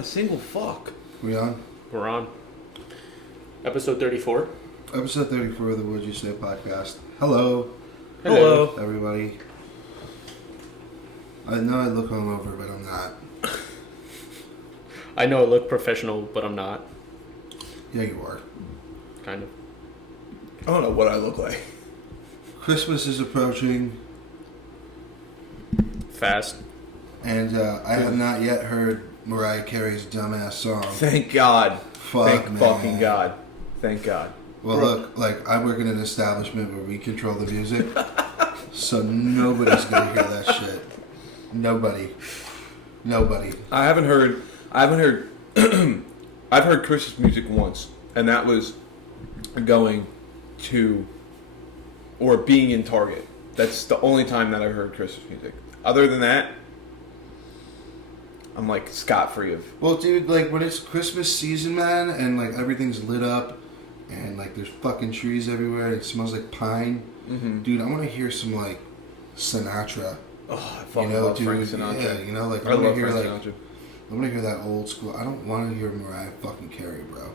a single fuck. We on? We're on. Episode 34. Episode 34 of the Would You Say podcast. Hello. Hello. Everybody. I know I look hungover, but I'm not. I know I look professional, but I'm not. Yeah, you are. Kind of. I don't know what I look like. Christmas is approaching. Fast. And I have not yet heard Mariah Carey's dumbass song. Thank God. Fuck, Thank man. fucking God. Thank God. Well, look, like, I work in an establishment where we control the music, so nobody's gonna hear that shit. Nobody. I haven't heard I've heard Christmas music once, and that was going to or being in Target. That's the only time that I've heard Christmas music. Other than that, I'm like scot-free of. Well, dude, like, when it's Christmas season, man, and like everything's lit up, and like there's fucking trees everywhere, and it smells like pine. Mm-hmm. Dude, I want to hear some like Sinatra. Oh, I fucking love Frank Sinatra. Yeah, you know, like I love Frank Sinatra. I want to hear that old school. I don't want to hear Mariah fucking Carey, bro.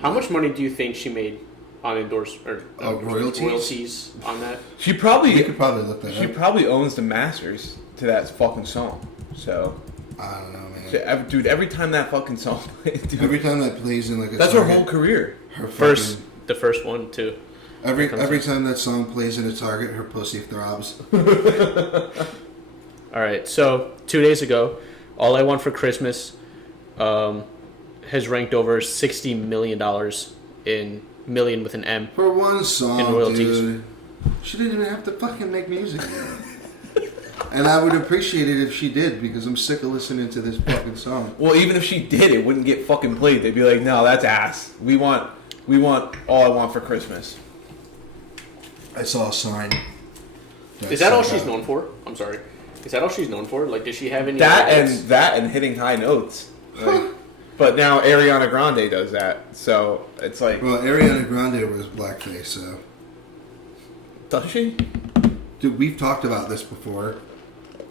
How much money do you think she made on royalties on that? She probably You could probably look that She up. probably owns the masters to that fucking song. So, I don't know, man. dude, every time that fucking song plays, dude, Every time that plays in like a that's her Target, whole career. her fucking, The first one, too. every time that song plays in a Target, her pussy throbs. All right, so 2 days ago, All I Want for Christmas has ranked over $60 million in million with an M. For one song, In royalties. dude. She didn't even have to fucking make music. And I would appreciate it if she did, because I'm sick of listening to this fucking song. Well, even if she did, it wouldn't get fucking played. They'd be like, "No, that's ass. We want All I Want for Christmas." I saw a sign. Is that all she's known for? I'm sorry. Is that all she's known for? Like, does she have any... That other hits? and hitting high notes. Like, but now Ariana Grande does that, so it's like, Well, Ariana Grande was blackface, so. does she? Dude, we've talked about this before.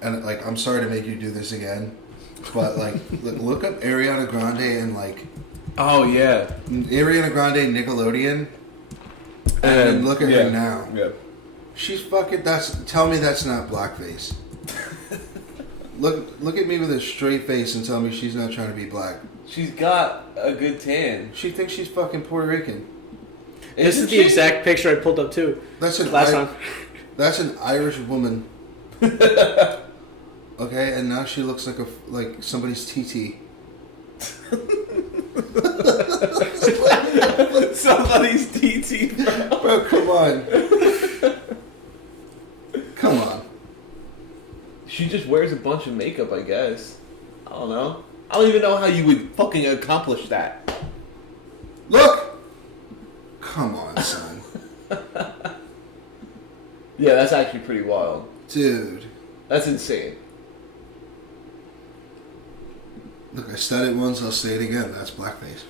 And, like, I'm sorry to make you do this again. But, like, look up Ariana Grande and, like... Oh yeah, Ariana Grande Nickelodeon. And then look at her now. Yeah. She's fucking... Tell me that's not blackface. Look at me with a straight face and tell me she's not trying to be black. She's got a good tan. She thinks she's fucking Puerto Rican. This is the exact picture I pulled up, too. That's an Last time. That's an Irish woman. Okay, and now she looks like somebody's TT. Somebody's TT, bro. Bro, come on. Come on. She just wears a bunch of makeup, I guess. I don't know. I don't even know how you would fucking accomplish that. Look! Come on, son. Yeah, that's actually pretty wild. Dude. That's insane. Look, I said it once, I'll say it again. That's blackface.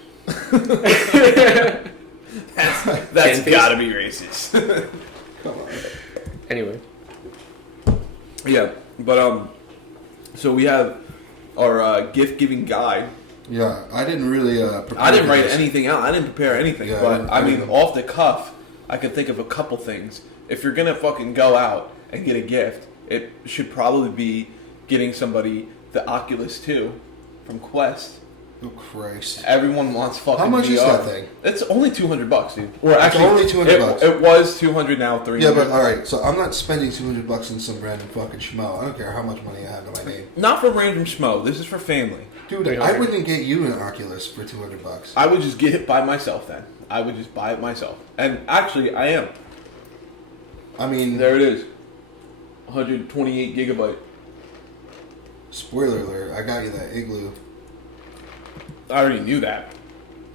That's gotta be racist. Come on. Anyway. Yeah, but so we have our gift giving guide. Yeah, I didn't really prepare I didn't for write this. anything out. I didn't prepare anything. Yeah, but I I mean, didn't. off the cuff, I can think of a couple things. If you're gonna fucking go out and get a gift, it should probably be getting somebody the Oculus 2 from Quest. Oh, Christ. Everyone wants fucking How much VR. is that thing? It's only $200, dude. Or actually, only $200. It was $200 now, $300. Yeah, but alright, so I'm not spending $200 on some random fucking schmo. I don't care how much money I have in my name. Not for random schmo. This is for family. Dude, I wouldn't get you an Oculus for $200. I would just get it by myself then. I would just buy it myself. And actually, I am. I mean, There it is. 128 gigabyte. spoiler alert, I got you that Igloo. I already knew that.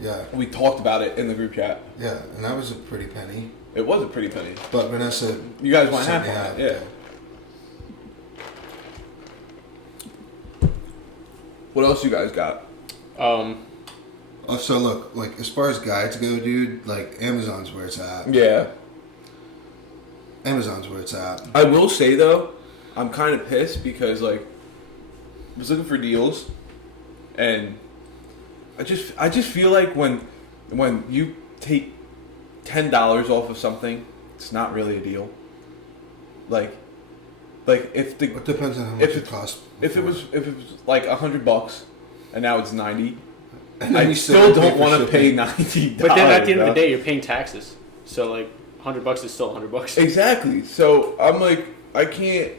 Yeah, We talked about it in the group chat. yeah, and that was a pretty penny. It was a pretty penny. But Vanessa... You guys want sent half me on it, yeah. What else you guys got? Oh, so look, like, as far as guides go, dude, like, Amazon's where it's at. Yeah. Amazon's where it's at. I will say, though, I'm kind of pissed because, like, I was looking for deals, And I just feel like when you take $10 off of something, it's not really a deal. Like if the It depends on how much it costs. If it was like $100 and now it's 90, And then I you still pay don't for want to pay shipping. $90. But then at the end bro. of the day, you're paying taxes. So like $100 is still $100. Exactly. So I'm like, I can't.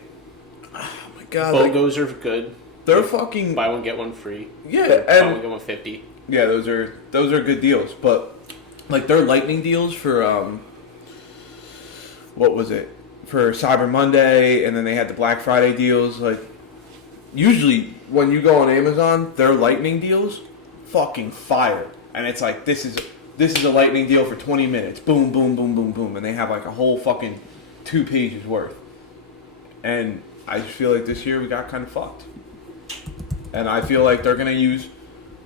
Oh my god. BOGOs are good. They're fucking. Buy one get one free. Yeah, Buy one and get one 50. yeah, those are good deals. But like they're lightning deals for what was it? For Cyber Monday, and then they had the Black Friday deals. Like usually when you go on Amazon, their lightning deals, fucking fire. And it's like this is a lightning deal for 20 minutes. Boom, boom, boom, boom, boom, and they have like a whole fucking 2 pages worth. And I just feel like this year we got kind of fucked. And I feel like they're gonna use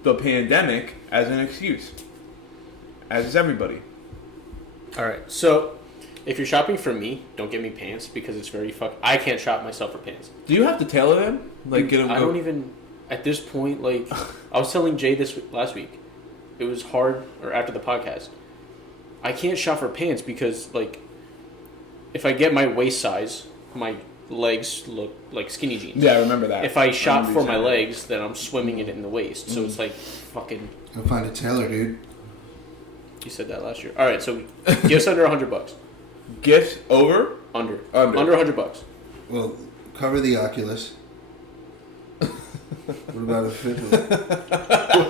the pandemic as an excuse, as is everybody. All right. So if you're shopping for me, don't get me pants because it's very I can't shop myself for pants. Do you have to tailor them? Like get them? I don't even at this point. Like I was telling Jay last week, it was hard. Or after the podcast, I can't shop for pants because like if I get my waist size, my legs look like skinny jeans. Yeah, I remember that. If I shop remember for my you saying legs, then I'm swimming it in the waist. So it's like fucking. Go find a tailor, dude. You said that last year. All right, so gifts under $100. that. Gifts over? Under Under. $100. Well, cover the Oculus. What about a Fitbit?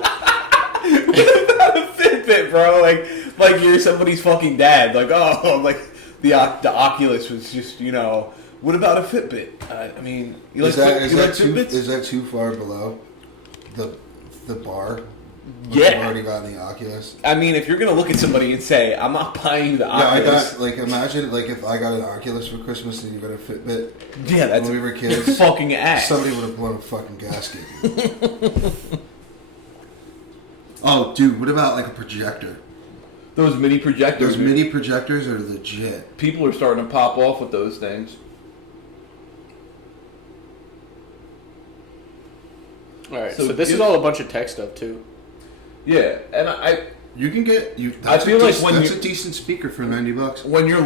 Fitbit, bro. Like you're somebody's fucking dad. Like like the Oculus was just What about a Fitbit? I mean, you like Fitbits? Is that too far below the bar? Yeah. You've already gotten the Oculus. I mean, if you're gonna look at somebody and say, "I'm not buying the Yeah, I Oculus," got imagine if I got an Oculus for Christmas and you got a Fitbit. yeah, that's when we were kids. fucking ass. Somebody would have blown a fucking gasket. Oh, dude, what about a projector? Those mini projectors. Those mini projectors are legit. People are starting to pop off with those things. All right, So so this is all a bunch of tech stuff too. Yeah, and You can get you. I feel like when that's a decent speaker for $90. when you're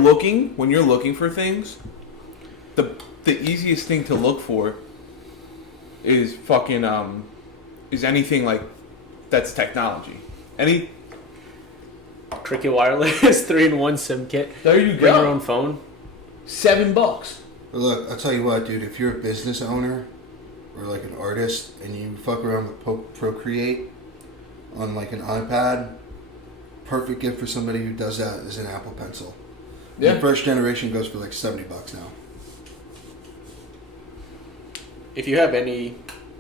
looking for things, the easiest thing to look for is fucking is anything like that's technology. Any Cricket Wireless 3-in-1 SIM kit. there you Bring go. your own phone. $7. Look, I'll tell you what, dude. If you're a business owner or an artist and you fuck around with Procreate on an iPad, perfect gift for somebody who does that is an Apple Pencil. Yeah. The first generation goes for $70 now. If you have any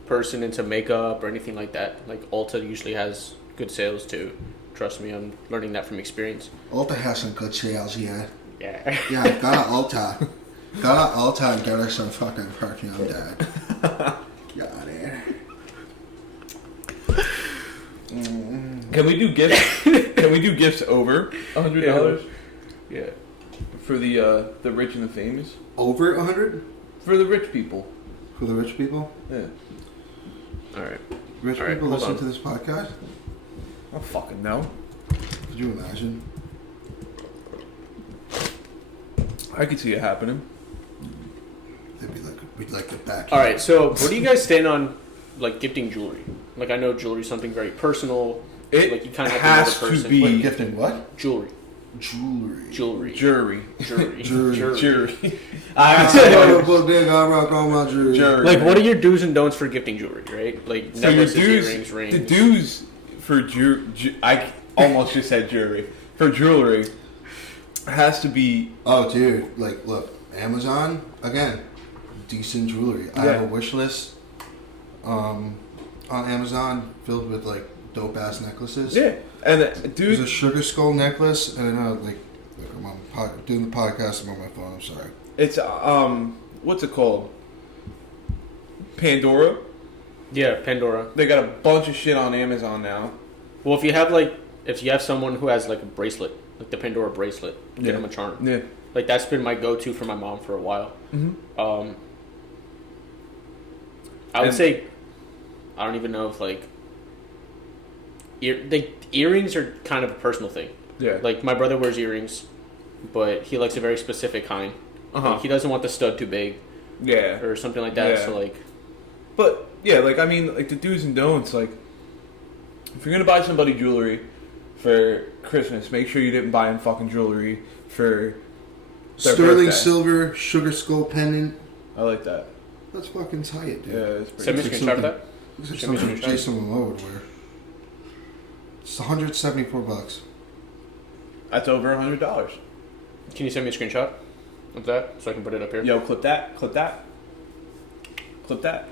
person into makeup or anything like that, Ulta usually has good sales too. Trust me, I'm learning that from experience. Ulta has some good sales, yeah. Yeah. Yeah, got an Ulta. Got an Ulta and get her some fucking perfume, Dad. Got it. Can we do gifts? Can we do gifts over $100? Yeah. For the rich and the famous? Over 100 For the rich people. for the rich people. Yeah. All right. Rich All right, people hold listen on. to this podcast. I don't fucking know. Could you imagine? I could see it happening. They'd be like, we'd like to back. All you. right. So, where do you guys stand on gifting jewelry? I know jewelry is something very personal. It you kind of has have to know the to person. be Wait, gifting what? Jewelry. Jewelry. Jewelry. jury. Jury. Jury. Jury. What are your do's and don'ts for gifting jewelry, right? So your necklaces, dues, earrings, rings. the dues for I almost just said jewelry. For jewelry, has to be Oh, dude. Look, Amazon again. Decent jewelry. I have a wish list. On Amazon filled with dope ass necklaces. yeah. And There's a dude, sugar skull necklace, and I'm doing the podcast. I'm on my phone. I'm sorry. it's what's it called? Pandora. Yeah, Pandora. They got a bunch of shit on Amazon now. Well, if you have someone who has a bracelet, the Pandora bracelet, get them a charm. Yeah. That's been my go-to for my mom for a while. Mm-hmm. I would say, I don't even know if earrings are kind of a personal thing. Yeah. Like, my brother wears earrings, but he likes a very specific kind. Like, he doesn't want the stud too big. Yeah. Or something like that. Yeah. So, like... But, yeah, like, I mean, like, the do's and don'ts, like, if you're going to buy somebody jewelry for Christmas, make sure you didn't buy him fucking jewelry for their Sterling birthday. silver sugar skull pendant. I like that. That's fucking tight, dude. Yeah, it's pretty Send me a Looks screenshot of that. Looks like Send me a something screenshot. Jason Momoa would wear. It's $174. That's over $100. Can you send me a screenshot of that so I can put it up here? Yo, clip that. Clip that. Clip that.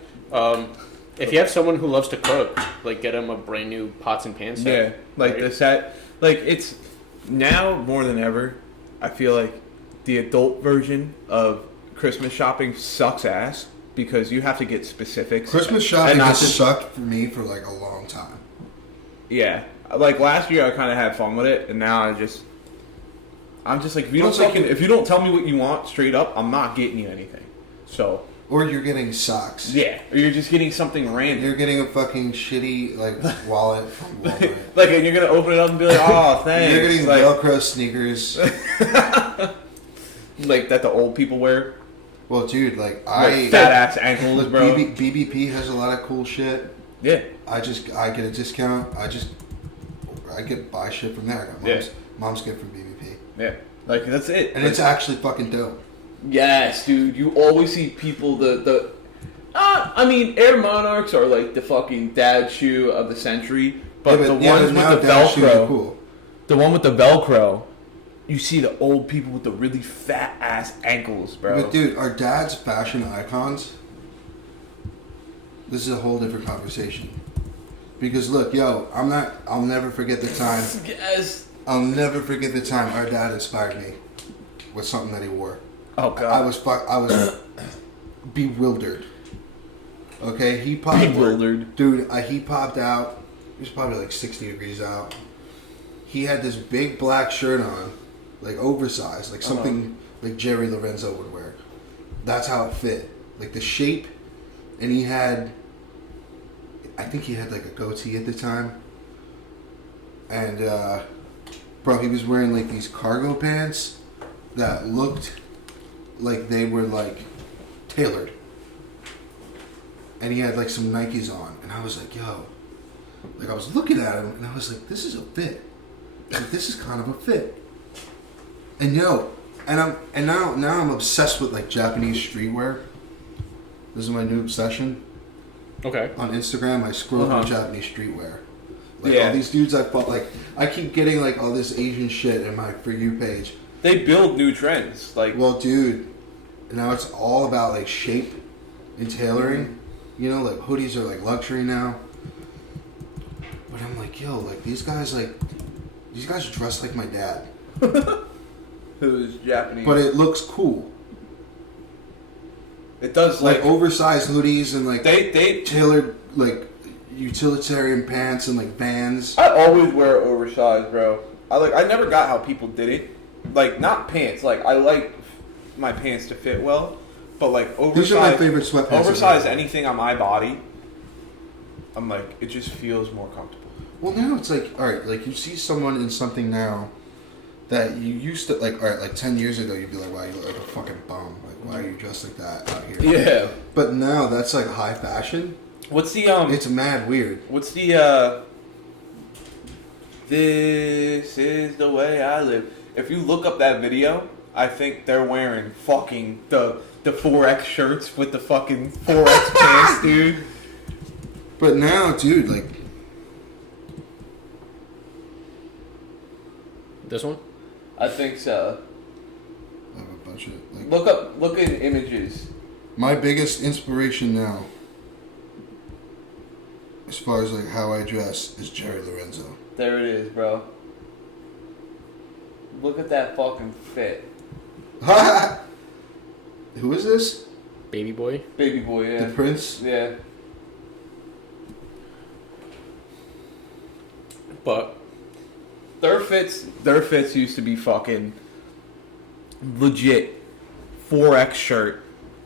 If you have someone who loves to cook, like, get them a brand new pots and pans set. Yeah, like right? the set. Like, it's now more than ever, I feel like the adult version of Christmas shopping sucks ass because you have to get specifics. Christmas shopping And not has just- sucked for me for like a long time. Yeah, like last year I kind of had fun with it, and now I'm just like, if you Well, don't it's like- if you don't tell me what you want straight up, I'm not getting you anything. So Or you're getting socks. yeah, or you're just getting something random. You're getting a fucking shitty like wallet from Walmart. Like, and you're gonna open it up and be like, oh, thanks. You're getting like, Velcro sneakers. like that the old people wear. Well, dude, like Like fat ass ankles, look, bro. BBP has a lot of cool shit. Yeah. I get a discount. I get buy shit from there. I got mom's gift from BBP, Yeah. Like, that's it. and it's actually fucking dope. Yes, dude. You always see people, I mean, Air Monarchs are like the fucking dad shoe of the century. But the ones with now the Dad shoes are Velcro, cool. the one with the Velcro, you see the old people with the really fat ass ankles, bro. But dude, our dad's fashion icons. This is a whole different conversation. Because look, yo, I'll never forget the time. Yes. I'll never forget the time our dad inspired me with something that he wore. Oh, God. I was bewildered. Okay, he popped. Bewildered. Dude, he popped out. It was probably like 60 degrees out. He had this big black shirt on, like oversized, like something like Jerry Lorenzo would wear. That's how it fit, like the shape. And he had, I think he had like a goatee at the time. And bro, he was wearing like these cargo pants that looked like they were like tailored. And he had like some Nikes on, and I was like, yo, like I was looking at him, and I was like, this is a fit. Like, this is kind of a fit. And yo, now I'm obsessed with like Japanese streetwear. This is my new obsession. Okay. On Instagram, I scroll through Japanese streetwear. Like Yeah. all these dudes I fought, like I keep getting like all this Asian shit in my For You page. They build new trends. Like, Well, dude, now it's all about like shape and tailoring. You know, like hoodies are like luxury now. But I'm like, yo, like these guys dress like my dad. who's Japanese. But it looks cool. It does, Like oversized hoodies and like they tailored like utilitarian pants and like Vans. I always wear oversized, bro. I never got how people did it. Like, not pants. Like, I like my pants to fit well, but like oversized. These are my favorite sweatpants. Oversized anything on my body, I'm like, it just feels more comfortable. Well, now it's like, all right, like you see someone in something now that you used to like, all right, like 10 years ago, you'd be like, wow, you look like a fucking bum. Like, why are you dressed like that out here? Yeah. But now that's like high fashion. What's the It's mad weird. What's the This is the way I live. If you look up that video, I think they're wearing fucking the 4X shirts with the fucking 4X pants, dude. But now, dude, like, This one? I think so. I have a bunch of like. Look at images. My biggest inspiration now, as far as like how I dress, is Jerry Lorenzo. There it is, bro. Look at that fucking fit. Who is this? Baby boy? Baby boy, yeah. The Prince? Yeah. But Their fits used to be fucking legit 4X shirt,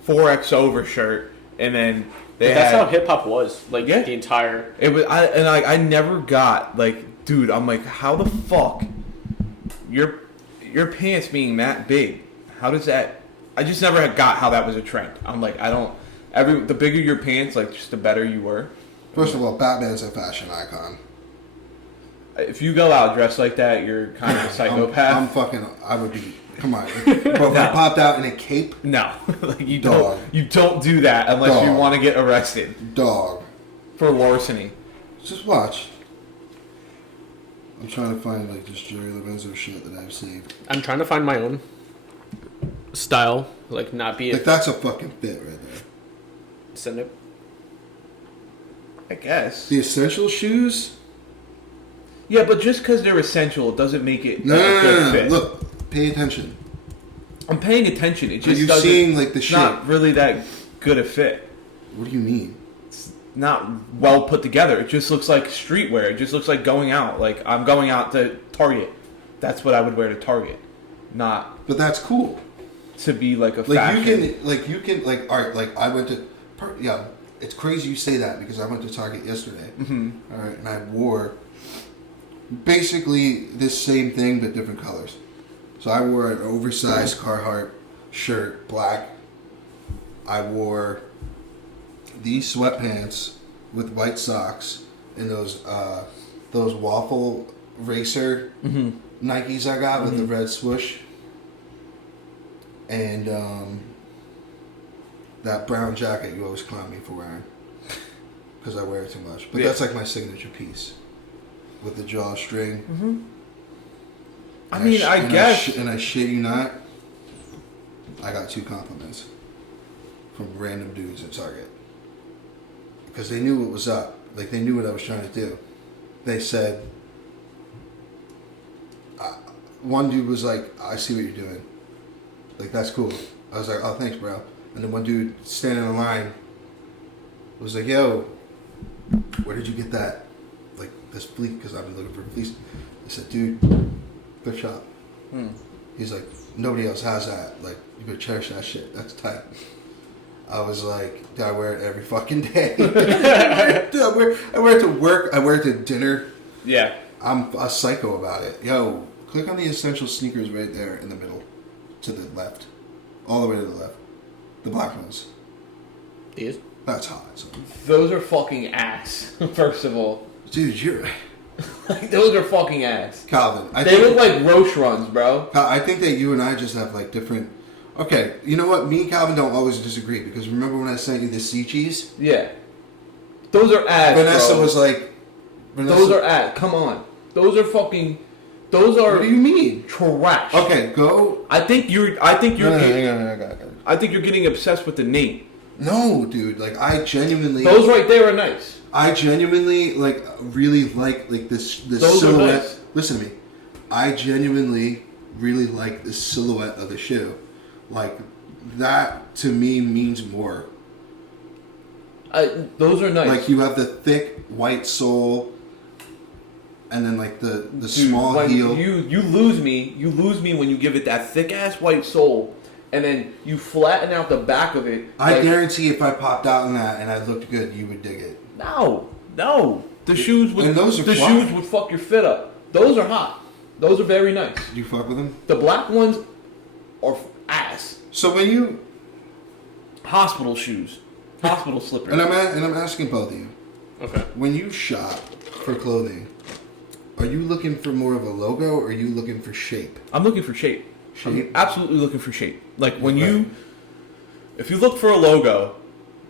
4X over shirt, and then That's how hip hop was. Like Yeah. the entire. it was. I never got like, dude. I'm like, how the fuck your pants being that big? How does that? I just never got how that was a trend. I'm like, I don't. The bigger your pants, like, just the better you were. First of all, Batman's a fashion icon. If you go out dressed like that, you're kind of a psychopath. I'm fucking. I would be. Come on, bro. If I popped out in a cape, No, like you Dog. don't. You don't do that unless you Dog. want to get arrested dog. for larceny. Just watch. I'm trying to find like this Jerry Lorenzo shit that I've saved. I'm trying to find my own style, like not be Like that's a fucking fit right there. send it. I guess. The essential shoes. Yeah, but just because they're essential doesn't make it No, a no, good no, no. fit. Look, pay attention. I'm paying attention. It Are just you doesn't. seeing like the It's shape? not really that good a fit. What do you mean? It's not well put together. It just looks like streetwear. It just looks like going out. Like I'm going out to Target. That's what I would wear to Target, not But that's cool. to be like a Like fashion. you can like all right. Like I went to, yeah. It's crazy you say that because I went to Target yesterday. Mm-hmm. All right, and I wore basically this same thing but different colors. So I wore an oversized Carhartt shirt, black. I wore these sweatpants with white socks and those waffle racer Nikes I got with the red swoosh. And that brown jacket you always clown me for wearing because I wear it too much. But Yeah. that's like my signature piece with the drawstring. Mm-hmm. I And mean, I guess. and I shit you not, I got 2 compliments from random dudes at Target because they knew what was up. Like they knew what I was trying to do. They said, one dude was like, "I see what you're doing. Like that's cool." I was like, "Oh, thanks, bro." And then one dude standing in line was like, "Yo, where did you get that? Like this fleece? Because I've been looking for a fleece." I said, "Dude, thrift shop." He's like, "Nobody else has that. Like, you better cherish that shit. That's tight." I was like, "Dude, I wear it every fucking day." Dude, I wear it to work. I wear it to dinner. Yeah. I'm a psycho about it. Yo, click on the essential sneakers right there in the middle, to the left, all the way to the left. The black ones. These? That's hot. So. Those are fucking ass. First of all, Dude, you're like those are fucking ass. Calvin. They look like Roche runs, bro. I think that you and I just have like different. Okay, you know what? Me and Calvin don't always disagree because remember when I sent you the sea cheese? Yeah. Those are ass. Vanessa bro. was like, Those are ass. Come on. Those are fucking. Those are. What do you mean? Trash. Okay, go. I think you're. No, I got it. I think you're getting obsessed with the name. No, dude. Like I genuinely. Those right there are nice. I genuinely like really like this Those are silhouette. nice. Listen to me. I genuinely really like the silhouette of the shoe. Like that to me means more. Those are nice. Like you have the thick white sole, and then like the Dude, small when heel. You lose me. You lose me when you give it that thick ass white sole, and then you flatten out the back of it. I guarantee if I popped out in that and I looked good, you would dig it. No. The shoes would. And those are the fly. shoes would fuck your fit up. Those are hot. Those are very nice. Do you fuck with them? The black ones are ass. So when you Hospital shoes. Hospital slippers. and I'm asking both of you, Okay. when you shop for clothing, are you looking for more of a logo or are you looking for shape? I'm looking for shape. Shape? I'm absolutely looking for shape. Like when Right. if you look for a logo,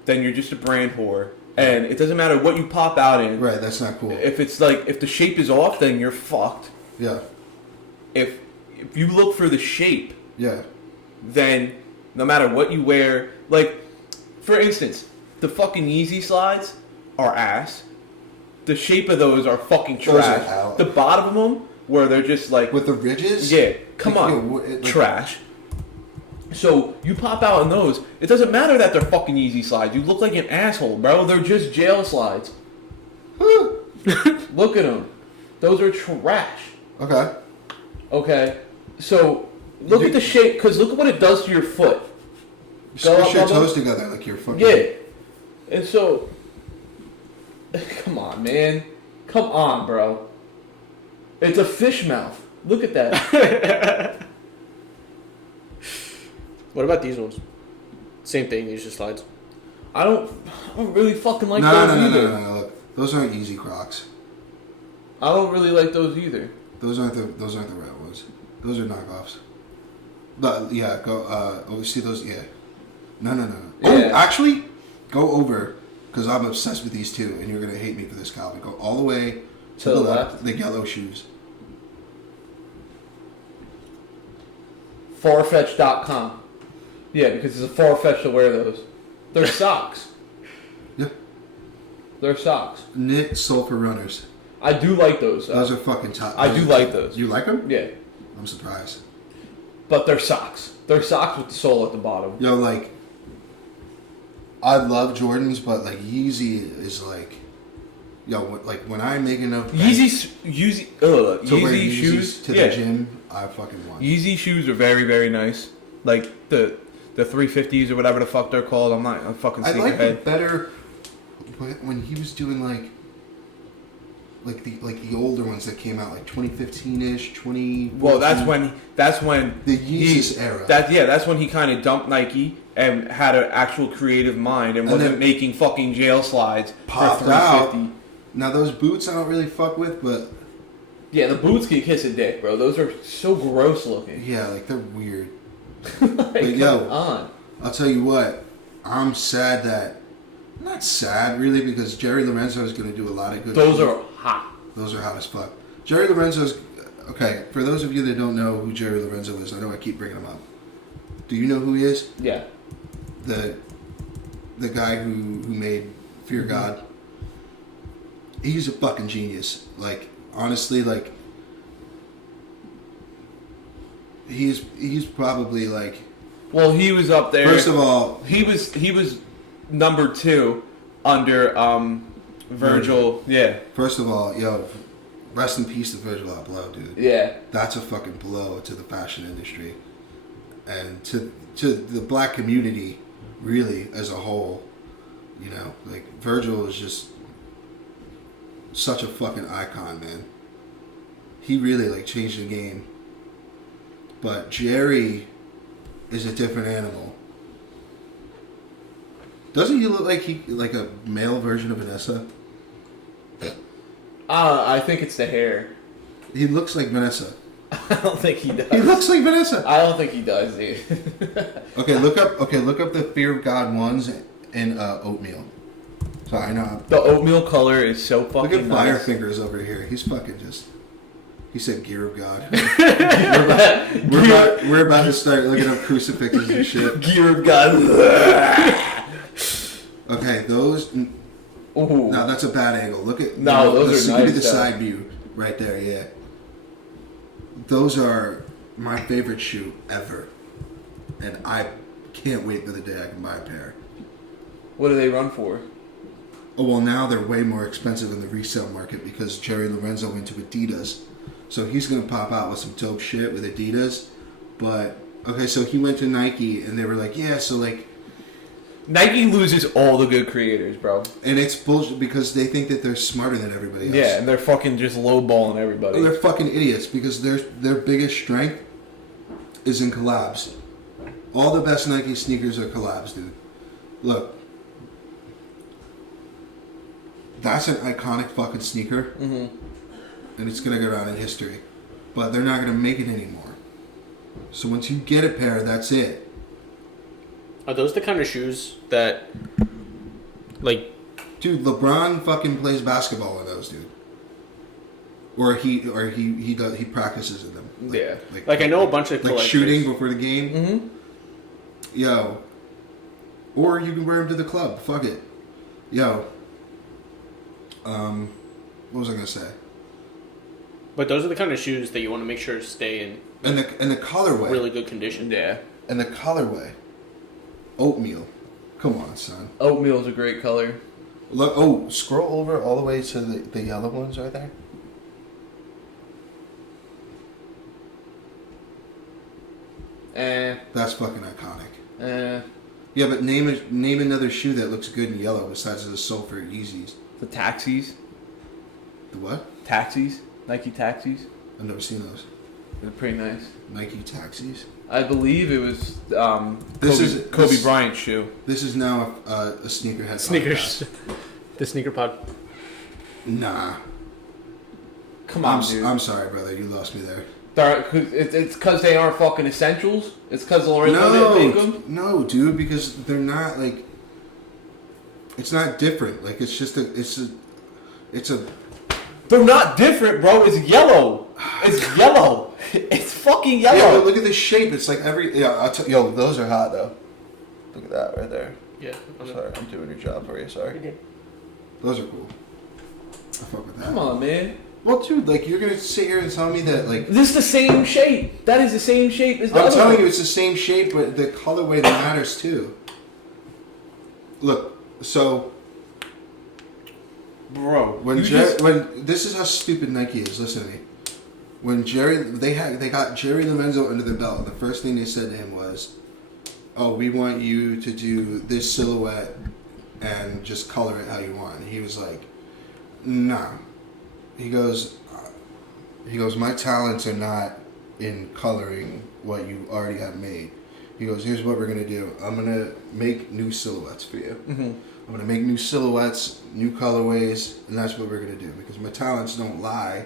then you're just a brand whore, and it doesn't matter what you pop out in. Right, that's not cool. If it's like if the shape is off, then you're fucked. Yeah, If you look for the shape, yeah. then no matter what you wear, like for instance, the fucking Yeezy slides are ass. The shape of those are fucking Those are trash. out. The bottom of them, where they're just like With the ridges? yeah, come Like, on, yo, like- trash. So you pop out in those. It doesn't matter that they're fucking Yeezy slides. You look like an asshole, bro. They're just jail slides. Look at them. Those are trash. Okay. Okay, so look at the shape, because look at what it does to your foot. Go Squish up, your Bubba. toes together like you're fucking... Yeah, And so, come on, man. Come on, bro. It's a fish mouth. Look at that. What about these ones? Same thing. These just slides. I don't really fucking like No, those either. no. Look, those aren't Easy Crocs. I don't really like those either. Those aren't the right ones. Those are knockoffs. But yeah, go. Oh, see those? Yeah. No. Yeah. Oh, actually, go over because I'm obsessed with these two, and you're gonna hate me for this, Calvin. Go all the way to the left. The yellow shoes. Farfetch.com. Yeah, because it's a Farfetch to wear those. They're socks. Yeah. They're socks. Knit Sulfur Runners. I do like those. Those are fucking top. I do like those. You like them? Yeah. I'm surprised. But they're socks. They're socks with the sole at the bottom. Yo, like, I love Jordans, but like Yeezy is like, yo, like when I make enough Yeezy to wear Yeezy shoes to the gym, I fucking want. Yeezy shoes are very, very nice. Like the 350s or whatever the fuck they're called. I'm fucking I sneakerhead. like them better when he was doing like the older ones that came out like 2015ish, 20. Well, that's when the Yeezus era. That's when he kind of dumped Nike and had an actual creative mind and wasn't making fucking jail slides popped for 350. out. Now those boots I don't really fuck with, but yeah, the boots can kiss a dick, bro. Those are so gross looking. yeah, like they're weird. Like, but yo, come on. I'll tell you what, I'm sad that. Not sad, really, because Jerry Lorenzo is going to do a lot of good. Those are hot. Those are hot as fuck. Jerry Lorenzo's okay. For those of you that don't know who Jerry Lorenzo is, I know I keep bringing him up. Do you know who he is? Yeah. The guy who made Fear God. He's a fucking genius. Like honestly, like he's probably like. Well, he was up there. First of all, he was number 2 under Virgil. Yeah. First of all, yo, rest in peace to Virgil Abloh, dude. Yeah. That's a fucking blow to the fashion industry and to the black community, really as a whole. You know, like Virgil is just such a fucking icon, man. He really like changed the game. But Jerry is a different animal. Doesn't he look like a male version of Vanessa? I think it's the hair. He looks like Vanessa. I don't think he does. He looks like Vanessa. I don't think he does, dude. Okay, look up the Fear of God ones in oatmeal. So I know. The oatmeal color is so fucking Look at Fire nice. Fingers over here. He's fucking just. He said Gear of God. we're about to start looking up crucifixes and shit. Gear of God. Okay, those. Ooh. No, that's a bad angle. Look at those are look nice. at the side view right there. Yeah, those are my favorite shoe ever, and I can't wait for the day I can buy a pair. What do they run for? Oh well, now they're way more expensive in the resale market because Jerry Lorenzo went to Adidas, so he's gonna pop out with some dope shit with Adidas. But okay, so he went to Nike, and they were like, yeah, so like. Nike loses all the good creators, bro. And it's bullshit because they think that they're smarter than everybody else. Yeah, and they're fucking just lowballing everybody. They're fucking idiots because their biggest strength is in collabs. All the best Nike sneakers are collabs, dude. Look. That's an iconic fucking sneaker. Mm-hmm. And it's going to go down in history. But they're not going to make it anymore. So once you get a pair, that's it. Are those the kind of shoes that, like... Dude, LeBron fucking plays basketball in those, dude. Or he practices in them. Like I know a bunch of collectors. Like shooting before the game. Mm-hmm. Yo. Or you can wear them to the club. Fuck it. Yo. What was I gonna say? But those are the kind of shoes that you want to make sure stay in and the colorway. Really good condition. Yeah. And the colorway. Oatmeal. Come on, son. Oatmeal's a great color. Look, scroll over all the way to the yellow ones right there. That's fucking iconic. Yeah, but name another shoe that looks good in yellow besides the Sulfur Yeezys. The taxis. The what? Taxis. Nike taxis. I've never seen those. They're pretty nice. Nike taxis. I believe it was This Kobe is Bryant's shoe. This is now a sneakerhead. Sneakers. podcast. The sneaker pod. Nah. Come on, dude. I'm sorry, brother. You lost me there. It's because they aren't fucking essentials. It's because Lorenzo didn't make them. No, dude, because they're not like. It's not different. Like it's just it's a. They're not different, bro. It's yellow. It's yellow. It's fucking yellow. Yeah, but look at the shape. It's like every. Yeah, yo, those are hot though. Look at that right there. Yeah. Sorry, I'm doing your job for you. Sorry. Those are cool. I fuck with that. Come on, man. Well, dude, like you're gonna sit here and tell me that like. This is the same shape. That is the same shape as the I'm other telling one. you, it's the same shape, but the colorway matters too. Look, so. Bro, When this is how stupid Nike is. Listen to me. When they got Jerry Lorenzo under the belt, and the first thing they said to him was, "Oh, we want you to do this silhouette and just color it how you want." And he was like, "Nah." He goes, "My talents are not in coloring what you already have made." He goes, "Here's what we're gonna do. I'm gonna make new silhouettes for you. Mm-hmm. I'm gonna make new silhouettes, new colorways, and that's what we're gonna do because my talents don't lie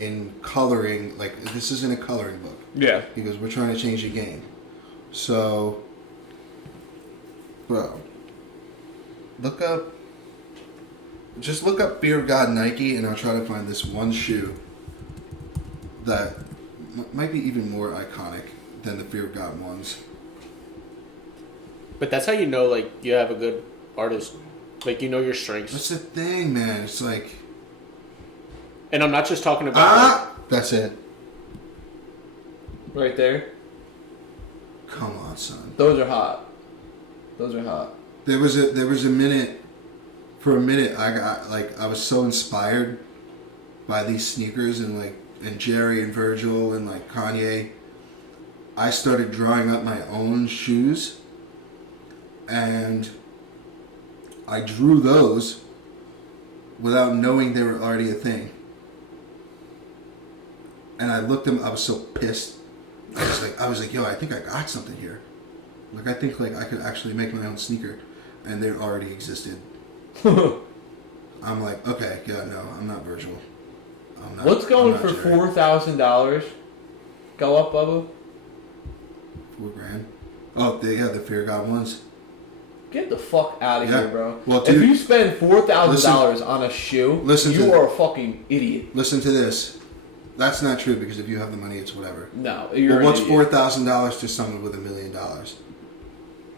in coloring. Like this isn't a coloring book." Yeah. He goes, "We're trying to change the game." So, bro, just look up Fear of God Nike, and I'll try to find this one shoe that might be even more iconic than the Fear of God ones. But that's how you know, like, you have a good artist. Like, you know your strengths. That's the thing, man. It's like... And I'm not just talking about... That's it. Right there. Come on, son. Those are hot. Those are hot. There was a minute... For a minute, I was so inspired by these sneakers and Jerry and Virgil and like Kanye. I started drawing up my own shoes, and I drew those without knowing they were already a thing. And I looked them. I was so pissed. I was like, yo, I think I got something here. Like I think I could actually make my own sneaker, and they already existed. I'm like, okay, yeah, no, I'm not Virgil. What's going for $4,000? Go up, Bubba. $4,000. Oh, the Fear of God ones. Get the fuck out of here, bro. Well, dude, if you spend $4,000 on a shoe, you are a fucking idiot. Listen to this. That's not true because if you have the money, it's whatever. No, you're. What's $4,000 to someone with $1 million?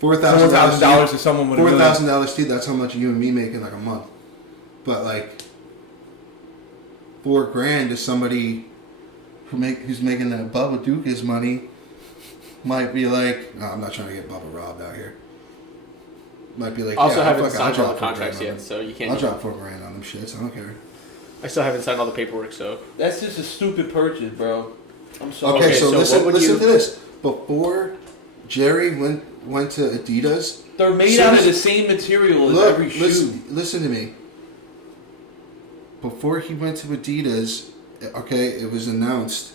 $4,000 to someone with $4,000 to you. That's how much you and me make in like a month. But like $4,000 to somebody who's making that Bubba Duke's money might be like, oh, I'm not trying to get Bubba robbed out here. Might be like, also yeah, haven't signed all the contracts yet, so you can't. I'll drop $4,000 on them shits. I don't care. I still haven't signed all the paperwork, so That's just a stupid purchase, bro. I'm sorry. Okay, so listen what would to you... this. Before Jerry went to Adidas, They're made out of the same material as every shoe. Listen to me. Before he went to Adidas, okay, it was announced,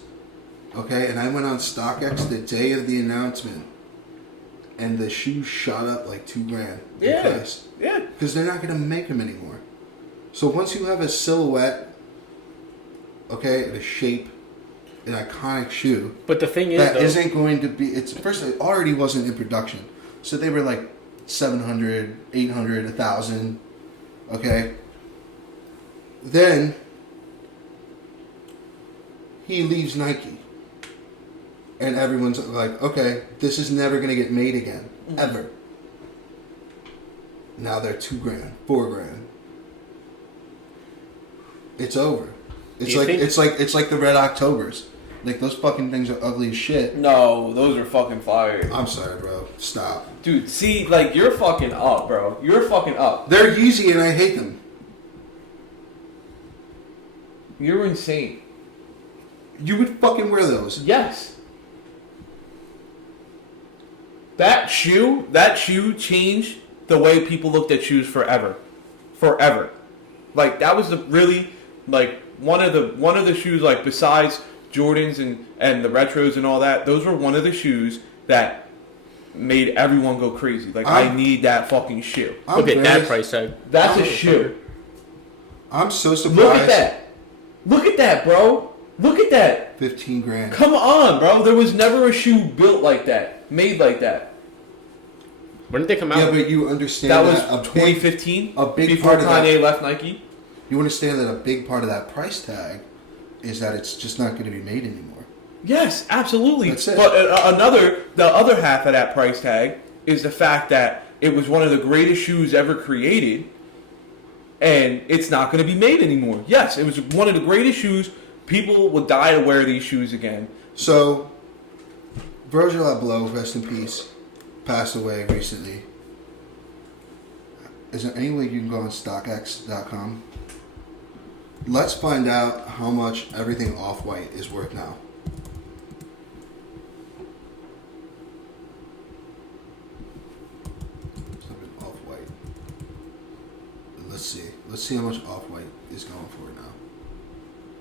okay, and I went on StockX the day of the announcement, and the shoes shot up like $2,000 in price. Yeah. Because they're not going to make them anymore. So once you have a silhouette, okay, and a shape, an iconic shoe, but the thing is, that isn't going to be. It's first, it already wasn't in production, so they were like 700, 800, 1,000, okay. Then he leaves Nike, and everyone's like, okay, this is never going to get made again, ever. Now they're $2,000, $4,000. It's over. It's like the Red Octobers. Like those fucking things are ugly as shit. No, those are fucking fire. I'm sorry, bro. Stop. Dude, see, like, you're fucking up, bro. You're fucking up. They're Yeezy and I hate them. You're insane. You would fucking wear those. Yes. That shoe changed the way people looked at shoes forever. Like that was really like one of the shoes, like besides Jordans and the retros and all that, those were one of the shoes that made everyone go crazy. Like I need that fucking shoe. Look at that price tag. That's a shoe. I'm so surprised. Look at that, bro. Look at that. 15 grand. Come on, bro. There was never a shoe built like that, made like that. When did they come out? Yeah, but you understand That was a 2015. a big before part of Kanye that, left Nike. You understand that a big part of that price tag is that it's just not going to be made anymore. Yes, absolutely. That's it. But the other half of that price tag is the fact that it was one of the greatest shoes ever created, and it's not going to be made anymore. Yes, it was one of the greatest shoes. People would die to wear these shoes again. So, Virgil Abloh, rest in peace, passed away recently. Is there any way you can go on StockX.com? Let's find out how much everything Off-White is worth now. Something Off-White. Let's see. Let's see how much Off-White is going for now.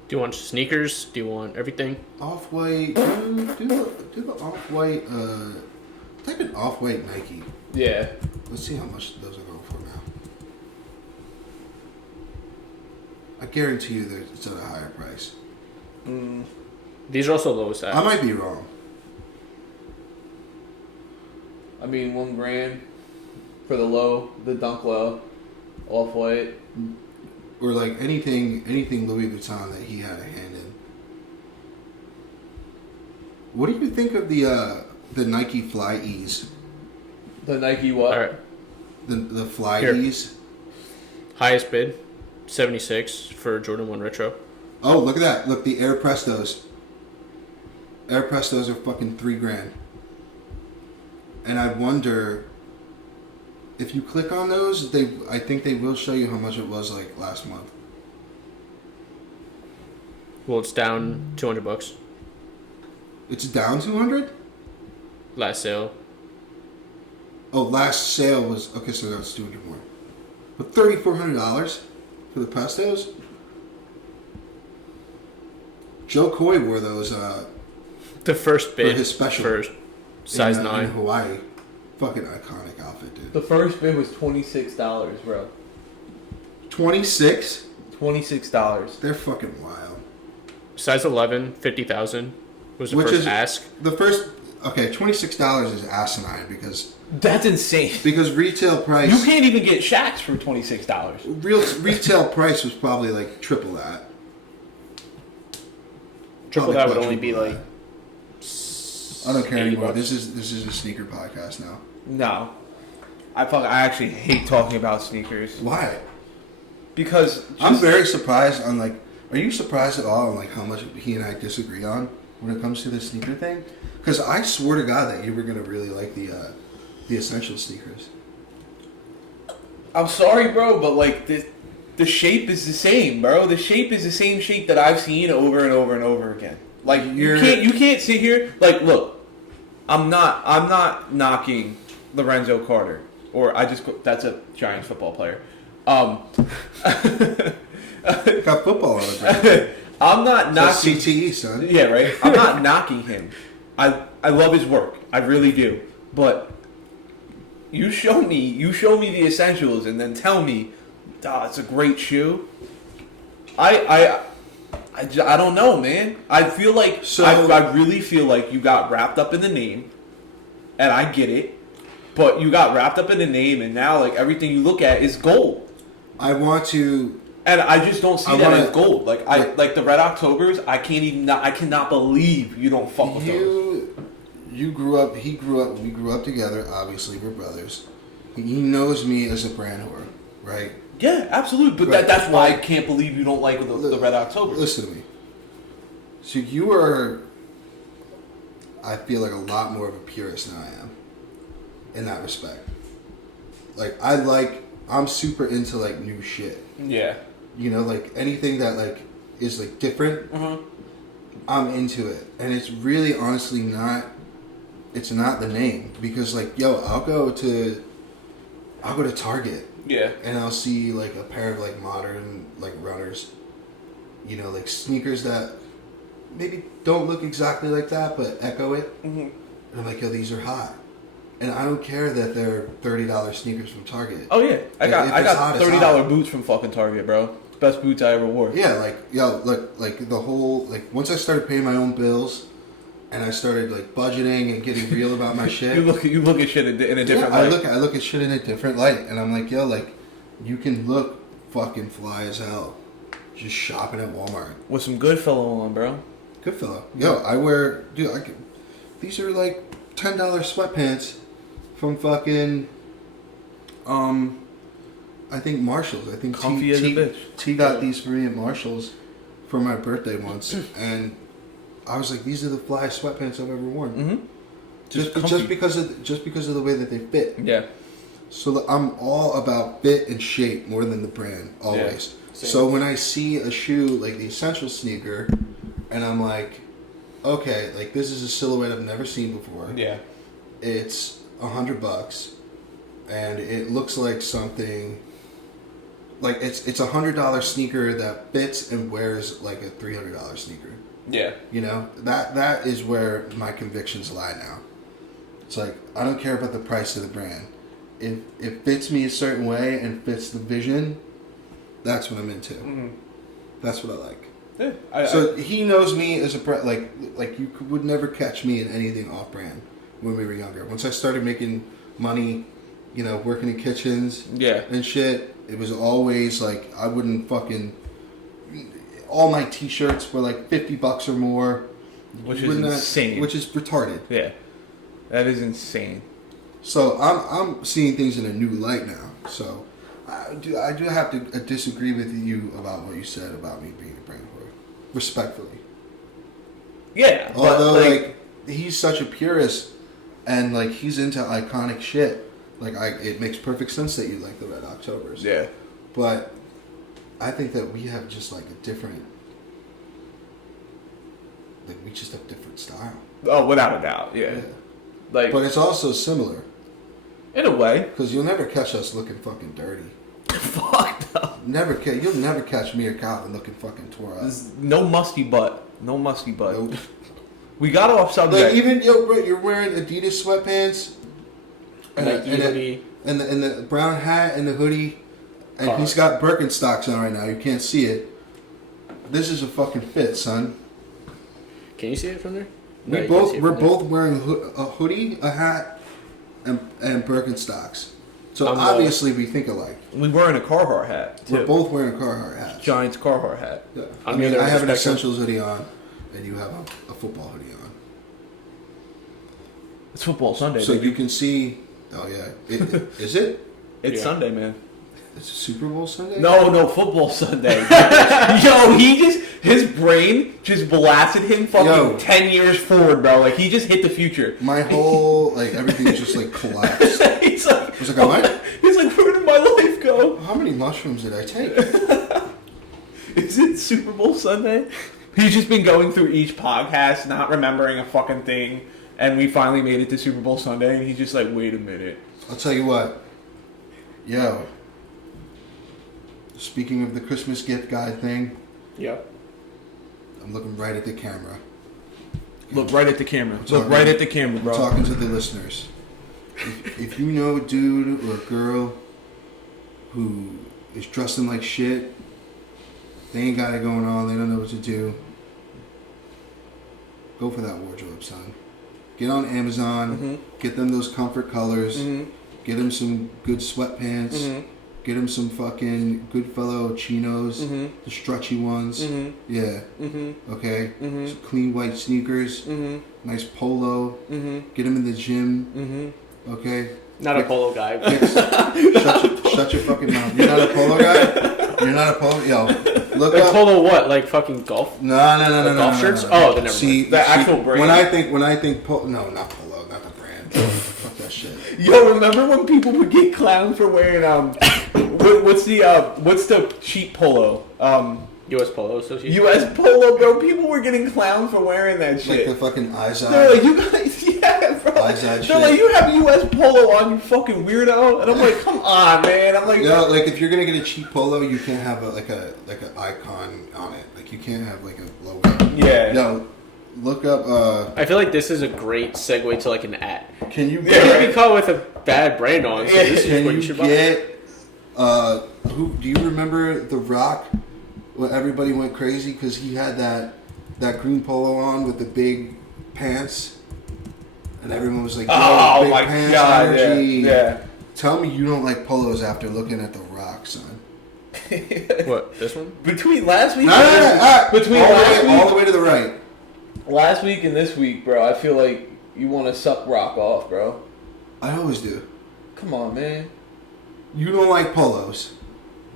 Do you want sneakers? Do you want everything? Off-White. Do the Off-White. Type in Off-White Nike. Yeah. Let's see how much those are going for now. I guarantee you that it's at a higher price. These are also lowest tags. I might be wrong. I mean, $1,000 for the Dunk Low, Off-White. Or like anything Louis Vuitton that he had a hand in. What do you think of the Nike Fly Ease? The Nike what? All right. The Fly Here. Ease? Highest bid, 76 for Jordan 1 Retro. Oh, look at that. Look, the Air Prestos. Air Prestos are fucking $3,000. And I wonder if you click on those, I think they will show you how much it was like last month. Well, it's down $200. It's down 200? Last sale. Oh, last sale was okay, so that's 200 more. But $3,400 for the Prestos? Joe Coy wore those The first bid for his special for size in 9. Hawaii. Fucking iconic outfit, dude. The first bid was $26, bro. 26? $26. They're fucking wild. Size 11, 50,000 was the Which first is ask. the first. Okay, $26 is asinine because That's insane. retail price. You can't even get Shaqs for $26. Retail price was probably like triple that. Triple Probably that would only be quadruple like. that. I don't care anymore. $80. This is a sneaker podcast now. No. I actually hate talking about sneakers. Why? Because I'm very surprised on like. Are you surprised at all on like how much he and I disagree on when it comes to the sneaker thing? Because I swore to God that you were gonna really like the essential sneakers. I'm sorry, bro, but like the shape is the same, bro. The shape is the same shape that I've seen over and over and over again. Like you can't sit here like look. I'm not knocking Lorenzo Carter that's a Giants football player. Got football on it. I'm not knocking CTE, son. Yeah, right. I'm not knocking him. I love his work. I really do. But you show me the essentials and then tell me, it's a great shoe. I don't know, man. I feel like I really feel like you got wrapped up in the name, and I get it. But you got wrapped up in the name, and now like everything you look at is gold. I want to. And I just don't see that as gold. Like the Red Octobers, I cannot believe you don't fuck with those. You grew up. He grew up. We grew up together. Obviously, we're brothers. He knows me as a brand whore, right? Yeah, absolutely. But that's why I can't believe you don't like the Red October. Listen to me. So you are. I feel like a lot more of a purist than I am. In that respect, I'm super into like new shit. Yeah. You know, like anything that like is like different, I'm into it, and it's really honestly not it's not the name because like yo, I'll go to Target. Yeah. And I'll see like a pair of like modern like runners, you know, like sneakers that maybe don't look exactly like that but echo it. Mm-hmm. And I'm like, yo, these are hot. And I don't care that they're $30 sneakers from Target. Oh yeah, I got hot, $30 boots from fucking Target, bro. Best boots I ever wore. Yeah, like yo, look, like the whole like once I started paying my own bills, and I started like budgeting and getting real about my shit. you look at shit in a different light. I look at shit in a different light, and I'm like, yo, like you can look fucking fly as hell, just shopping at Walmart with some Goodfellow on, bro. Goodfellow. Yo, I wear these are like $10 sweatpants from fucking I think Marshalls. I think comfy as a bitch. T got these for me at Marshalls for my birthday once, and I was like, these are the fly sweatpants I've ever worn. Mm-hmm. Just because of the way that they fit. Yeah. So I'm all about fit and shape more than the brand always. Yeah. So when I see a shoe like the Essential sneaker, and I'm like, okay, like this is a silhouette I've never seen before. Yeah. It's $100, and it looks like something. Like it's $100 sneaker that fits and wears like a $300 sneaker. Yeah. You know, that is where my convictions lie now. It's like I don't care about the price of the brand. If it fits me a certain way and fits the vision, that's what I'm into. Mm-hmm. That's what I like. Yeah, he knows me as a brand. Like you would never catch me in anything off brand when we were younger. Once I started making money, you know, working in kitchens, and shit. It was always like I wouldn't fucking. All my T-shirts were like $50 or more, which is insane. Which is retarded. Yeah, that is insane. So I'm seeing things in a new light now. So I do have to disagree with you about what you said about me being a brand whore, respectfully. Yeah, although like he's such a purist, and like he's into iconic shit. Like it makes perfect sense that you like the Red Octobers. Yeah. But I think that we have just like a different, like we just have different style. Oh, without a doubt, yeah. Like, but it's also similar. In a way. Because you'll never catch us looking fucking dirty. Fuck no. You'll never catch me or Calvin looking fucking tore up. No musty butt. Nope. We got off subject. Like even bro, you're wearing Adidas sweatpants. And the brown hat and the hoodie, and he's got Birkenstocks on right now. You can't see it. This is a fucking fit, son. Can you see it from there? We're both wearing a hoodie, a hat, and Birkenstocks. So obviously we think alike. We're wearing a Carhartt hat too. We're both wearing a Carhartt hat. Giants Carhartt hat. Yeah. I mean, I have an Essentials hoodie on, and you have a football hoodie on. It's football Sunday. So baby. you can see. Oh yeah, is it? It's Sunday, man. It's a Super Bowl Sunday? No, football Sunday. Yo, his brain just blasted him fucking 10 years forward, bro. Like, he just hit the future. My whole, like, everything just, like, collapsed. He's like, he's like, where did my life go? How many mushrooms did I take? Is it Super Bowl Sunday? He's just been going through each podcast, not remembering a fucking thing, and we finally made it to Super Bowl Sunday, and he's just like, wait a minute. I'll tell you what. Yo. Speaking of the Christmas gift guide thing. Yep. I'm looking right at the camera. Look right at the camera. Look right at the camera, bro. I'm talking to the listeners. If you know a dude or a girl who is dressing like shit, they ain't got it going on, they don't know what to do, go for that wardrobe, son. Get on Amazon, get them those comfort colors, get them some good sweatpants, get them some fucking Goodfellow chinos, the stretchy ones, okay, some clean white sneakers, nice polo, get them in the gym, okay. Not a polo guy. Shut your fucking mouth. You're not a polo guy? You're not a polo? Yo, look like up. Polo what? Like fucking golf? No. Golf shirts? Oh, then never mind. The actual brand? When I think polo, no, not polo, not the brand. Fuck that shit. Yo, remember when people would get clowned for wearing, what's the cheap polo? U.S. Polo Association? U.S. Polo, bro. People were getting clowned for wearing that shit. Like the fucking eyes out. They're like, you guys... Yeah, bro. Buys that They're shit. like, you have US Polo on, you fucking weirdo. And I'm like, come on, man. I'm like, Like if you're gonna get a cheap polo, you can't have like an icon on it. Like you can't have like a logo. yeah. No, look up. I feel like this is a great segue to like an ad. Can you You get? can't be caught with a bad brand on, so this is Can what you you should buy. get? Who do you remember? The Rock. When everybody went crazy because he had that green polo on with the big pants, and everyone was like, "Yo, Oh big my pants god, energy." yeah. Tell me you don't like polos after looking at the Rock, son. What, this one? Between last week, Between all the way to the right. last week and this week, bro, I feel like you want to suck Rock off, bro. I always do. Come on, man. You don't like polos.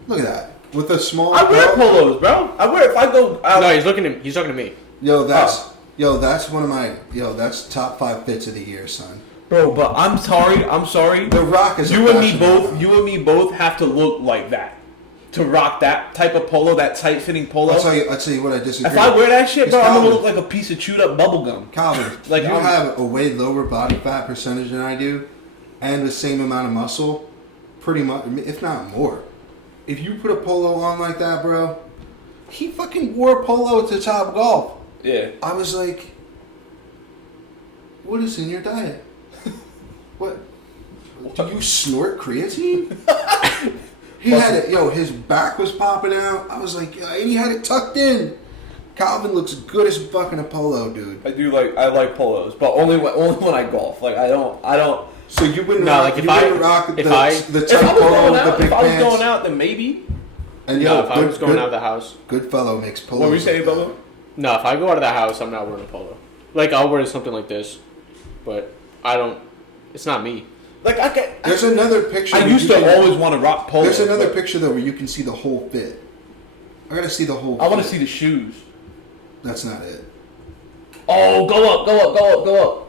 Look at that. With a small. I wear belt. polos, bro. I wear if I go out. No, he's talking to me. That's one of my. That's top 5 fits of the year, son. Bro, but I'm sorry. The Rock is. You a and me fashion both. icon. You and me both have to look like that to rock that type of polo, that tight fitting polo. I'll tell you what I disagree. If I wear that shit, bro, It's I'm gonna Calvin. look like a piece of chewed up bubble gum. Calvin, Like, you I'm- have a way lower body fat percentage than I do, and the same amount of muscle, pretty much, if not more. If you put a polo on like that, bro, he fucking wore a polo to Top Golf. Yeah. I was like, what is in your diet? What? Do you snort creatine? He had it, his back was popping out. I was like, and he had it tucked in. Calvin looks good as fucking a polo, dude. I like polos, but only when I golf. Like I don't. So you wouldn't No, rock, like, if you I- wouldn't rock if the I- the If tight I was polo going with the out, big if I was pants. going out, then maybe. And No, if I was going out of the house. Good fellow makes polos. What were you saying, like Bubba? that. No, if I go out of the house, I'm not wearing a polo. Like, I'll wear something like this, but I don't. It's not me. Like There's another picture. I where used you to can- always want to rock polos. There's another but picture though where you can see the whole fit. I gotta see the whole. I want to fit. see the shoes. That's not it. Oh, go up.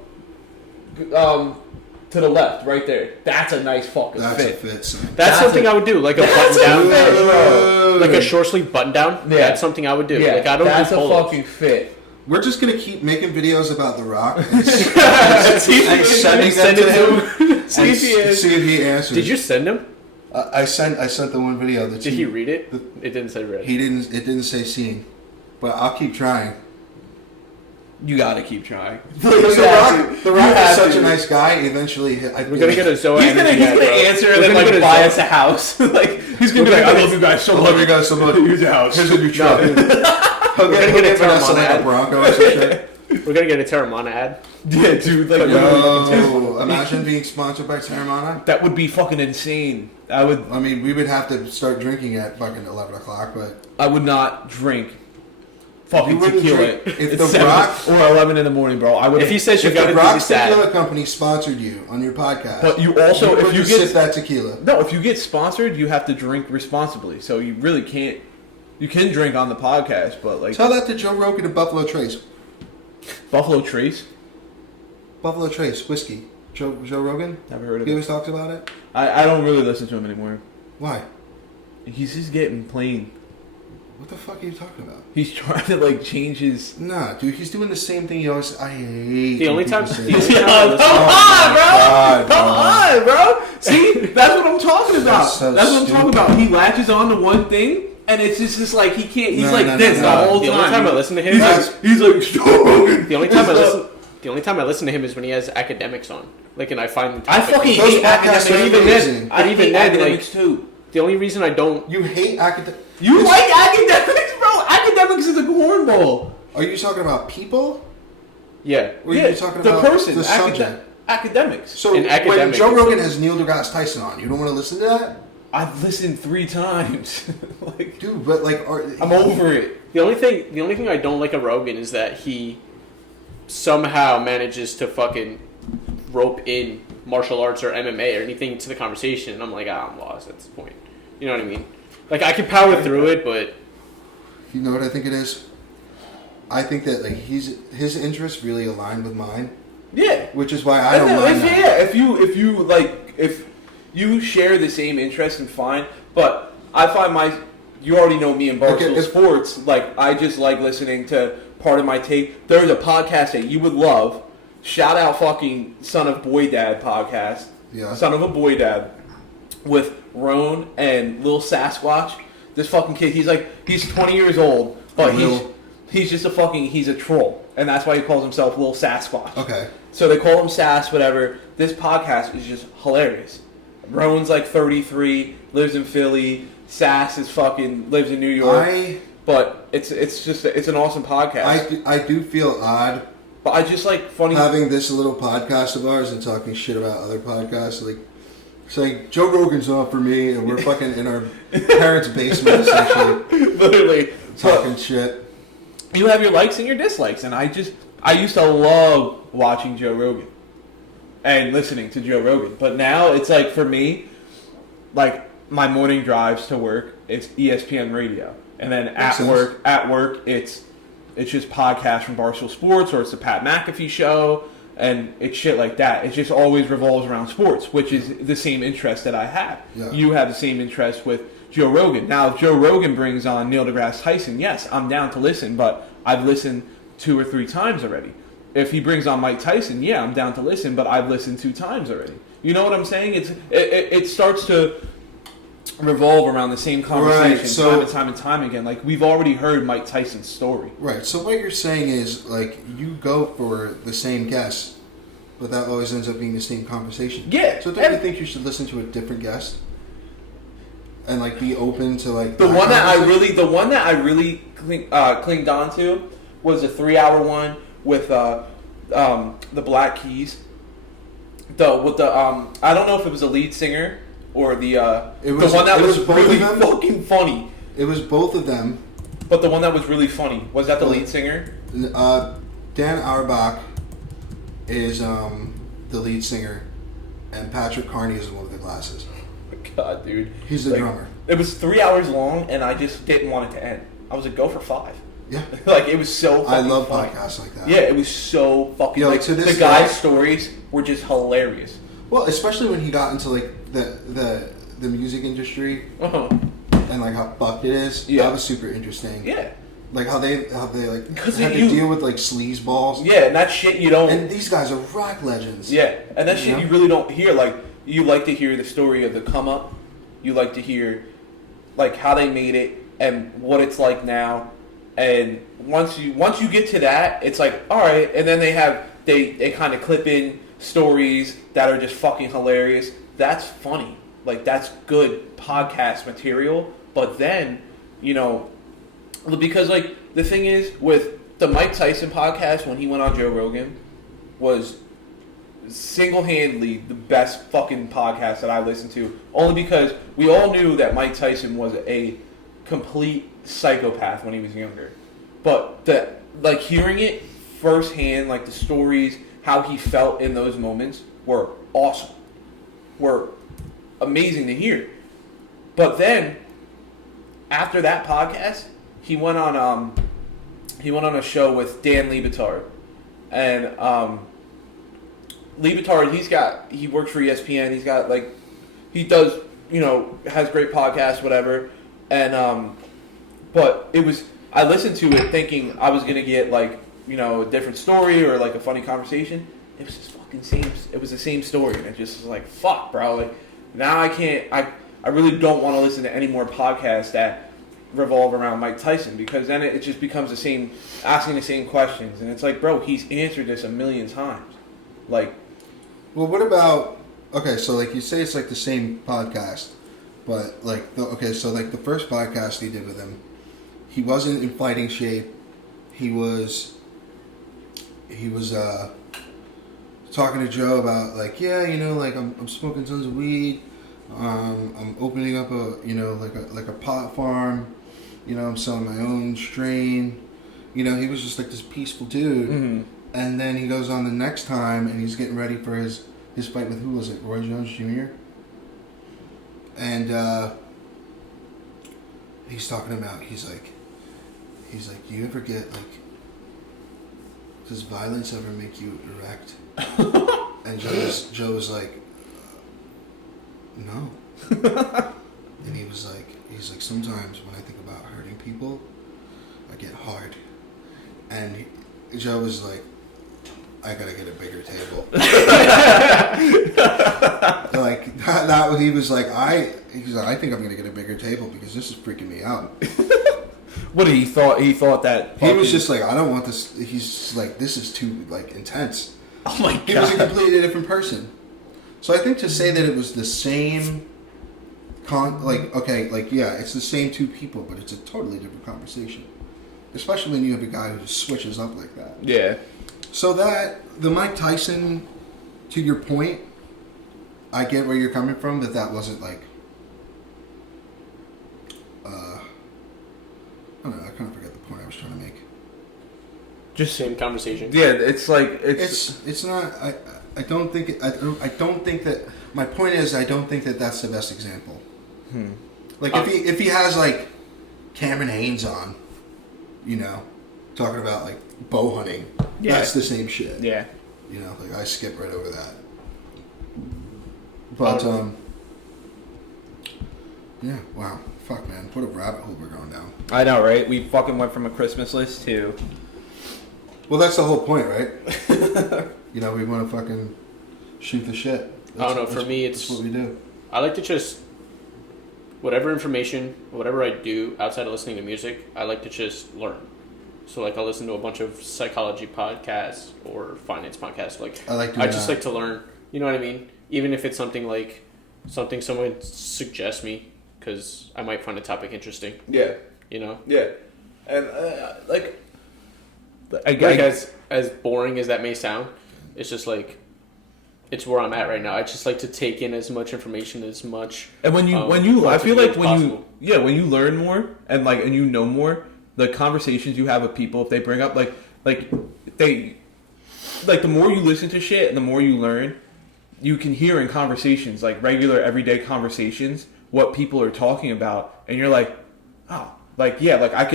To the left, right there. That's a nice fucking That's a fit. fit, son. That's something I would do, like a button down, fit, like a short sleeve button down. Yeah. That's something I would do. Yeah, Like I don't that's do a polos. fucking fit. We're just gonna keep making videos about The Rock and, Send sending them it to him. to see if he is. See if he answers. Did you send him? I sent the one video. Did he read it? It didn't say read. He didn't. It didn't say seen, but I'll keep trying. You gotta keep trying. Because The Rock have is such to. a nice guy. Eventually, We're gonna get a Zoa He's gonna energy ad, bro. answer and We're then gonna like get a buy Zoa- us a house. Like he's gonna be We're like, gonna I get love you guys so I much. love you guys so much. Here's your house. Here's a new truck. He'll gonna get a Vanessa Terramana like a ad. Bronco or some shit. We're gonna get a Terramana ad. Yeah, dude. Like Yo, imagine being sponsored by Terramana. that would be fucking insane. I I mean, we would have to start drinking at fucking 11 o'clock, but would not drink fucking You wouldn't tequila drink- if at The 7 Rock- or 11 in the morning, bro. I would. If he says you if gotta the do Rock this ad, Tequila Company sponsored you on your podcast, But you also, would if you just get sip that tequila. no, if you get sponsored, you have to drink responsibly. So you really can't. You can drink on the podcast, but like Tell that to Joe Rogan and Buffalo Trace. Buffalo Trace. Buffalo Trace whiskey. Joe Rogan. Never heard of He it. always talks about it. I don't really listen to him anymore. Why? He's just getting plain. What the fuck are you talking about? He's trying to like change his. Nah, dude, he's doing the same thing he always. I hate. The only when time, people the say only that. time I listen- Come on, bro! Come on, bro! See, that's what I'm talking about. That's so what I'm talking stupid. about. He latches on to one thing, and it's just like he can't. He's No, like no, this no, the no. whole The time. only time I listen to him, he's like strong. the only time I listen, the only time I listen to him is when he has academics on. Like, and I find the I topic- fucking Those hate podcasts academics. are even amazing. then, I but even hate then, academics like, too. the only reason I don't. You hate academics. You like academics, bro? Academics is a cornball. Are you talking about people? Yeah. Or are you talking the about person, the subject? academics. So An when academic Joe is- Rogan has Neil deGrasse Tyson on, you don't want to listen to that, I've listened 3 times. Like, dude. But like, I'm over it. The only thing I don't like a Rogan is that he somehow manages to fucking rope in martial arts or MMA or anything to the conversation, and I'm like, I'm lost at this point. You know what I mean? Like, I can power through it, but You know what I think it is? I think that like his interests really align with mine, Yeah. which is why I don't mind that. Yeah, if you share the same interests and fine, but I find you already know me in Barstool Okay, if- Sports, like I just like listening to part of my take. There's a podcast that you would love Shout out fucking Son of Boy Dad podcast. Yeah. Son of a Boy Dad with Roan and Lil Sasquatch. This fucking kid, he's 20 years old, but he's just he's a troll, and that's why he calls himself Lil Sasquatch. Okay. So they call him Sass, whatever. This podcast is just hilarious. Roan's like 33, lives in Philly. Sass is lives in New York. But it's an awesome podcast. I do feel odd. But I just like funny having this little podcast of ours and talking shit about other podcasts. Like, saying Joe Rogan's not for me, and we're fucking in our parents' basement essentially, literally talking shit. You have your likes and your dislikes, and I used to love watching Joe Rogan and listening to Joe Rogan, but now it's like for me, like my morning drives to work, it's ESPN radio, and then at work it's just podcasts from Barstool Sports, or it's the Pat McAfee show, and it's shit like that. It just always revolves around sports, which is the same interest that I have. Yeah. You have the same interest with Joe Rogan. Now, if Joe Rogan brings on Neil deGrasse Tyson, yes, I'm down to listen, but I've listened 2 or 3 times already. If he brings on Mike Tyson, yeah, I'm down to listen, but I've listened 2 times already. You know what I'm saying? It starts to revolve around the same conversation time and time again. Like, we've already heard Mike Tyson's story. Right. So what you're saying is, like, you go for the same guest, but that always ends up being the same conversation. Yeah. So don't you think you should listen to a different guest and like be open to like the one that I really clinged on to was a 3-hour one with the Black Keys. I don't know if it was a lead singer. Or the one that was really fucking funny. It was both of them. But the one that was really funny, was that the lead singer? Dan Auerbach is the lead singer, and Patrick Carney is the one with the glasses. Oh my God, dude. He's the drummer. It was 3 hours long, and I just didn't want it to end. I was like, go for 5. Yeah. Like, it was so fucking I love funny. podcasts like that. Yeah, it was so fucking the guy's stories were just hilarious. Well, especially when he got into like the music industry and like how fucked it is. Yeah. That was super interesting. Yeah. Like how they like had to deal with like sleaze balls. Yeah, and that shit you don't. And these guys are rock legends. Yeah, and that shit you really don't hear. Like, you like to hear the story of the come up. You like to hear like how they made it and what it's like now. And once you get to that, it's like, all right. And then they kind of clip in stories that are just fucking hilarious. That's funny. Like, that's good podcast material. But then, because like the thing is with the Mike Tyson podcast, when he went on Joe Rogan, was single-handedly the best fucking podcast that I listened to. Only because we all knew that Mike Tyson was a complete psychopath when he was younger. But hearing it firsthand, like the stories, how he felt in those moments were awesome. Were amazing to hear. But then, after that podcast, he went on a show with Dan Lebitard. And Lebitard, he works for ESPN. He's got he does, has great podcasts, whatever. And but I listened to it thinking I was gonna get a different story or like a funny conversation. It was just fucking same. It was the same story, and it just was like, fuck, bro. Like, now I can't. I really don't want to listen to any more podcasts that revolve around Mike Tyson, because then it just becomes the same, asking the same questions, and it's like, bro, he's answered this a million times. Like, well, what about? Okay, so like you say, it's like the same podcast, but the first podcast he did with him, he wasn't in fighting shape. He was talking to Joe about I'm smoking tons of weed. I'm opening up a pot farm. I'm selling my own strain. He was just like this peaceful dude. Mm-hmm. And then he goes on the next time and he's getting ready for his fight with, who was it? Roy Jones Jr. And he's talking about, he's like, do you ever get does violence ever make you erect? And Joe was like, no. And he's like, sometimes when I think about hurting people, I get hard. And Joe was like, I gotta get a bigger table. Like that was, he was like, I think I'm gonna get a bigger table because this is freaking me out. What did he thought? He thought that He was just like, I don't want this. He's like, this is too like intense. oh my god, He was a completely different person. So I think to say that it was the same, it's the same two people, but it's a totally different conversation. Especially when you have a guy who just switches up like that. yeah. So that the Mike Tyson, to your point, I get where you're coming from. That wasn't like, I don't know. I kind of forget the point I was trying to make. Just same conversation. Yeah, it's like It's not. I don't think. I don't think that. My point is, I don't think that that's the best example. Like if he has like Cameron Haynes on, you know, talking about like bow hunting, that's the same shit. Yeah. You know, like I skip right over that. But yeah, wow, fuck, man, what a rabbit hole we're going down. I know, right? We fucking went from a Christmas list to. Well, that's the whole point, right? You know, we want to fucking shoot the shit. I don't know. For me, that's what we do. I like to just whatever information, whatever I do outside of listening to music, I like to just learn. So like I listen to a bunch of psychology podcasts or finance podcasts. Like I just like to learn. You know what I mean? Even if it's something someone suggests me, because I might find a topic interesting. Yeah. You know. Yeah. And as boring as that may sound, it's just like it's where I'm at right now. I just like to take in as much information as much. And when you I feel like when you learn more and you know more, the conversations you have with people, if they bring up the more you listen to shit and the more you learn, you can hear in conversations, like regular everyday conversations, what people are talking about, and you're like, oh, like yeah, like I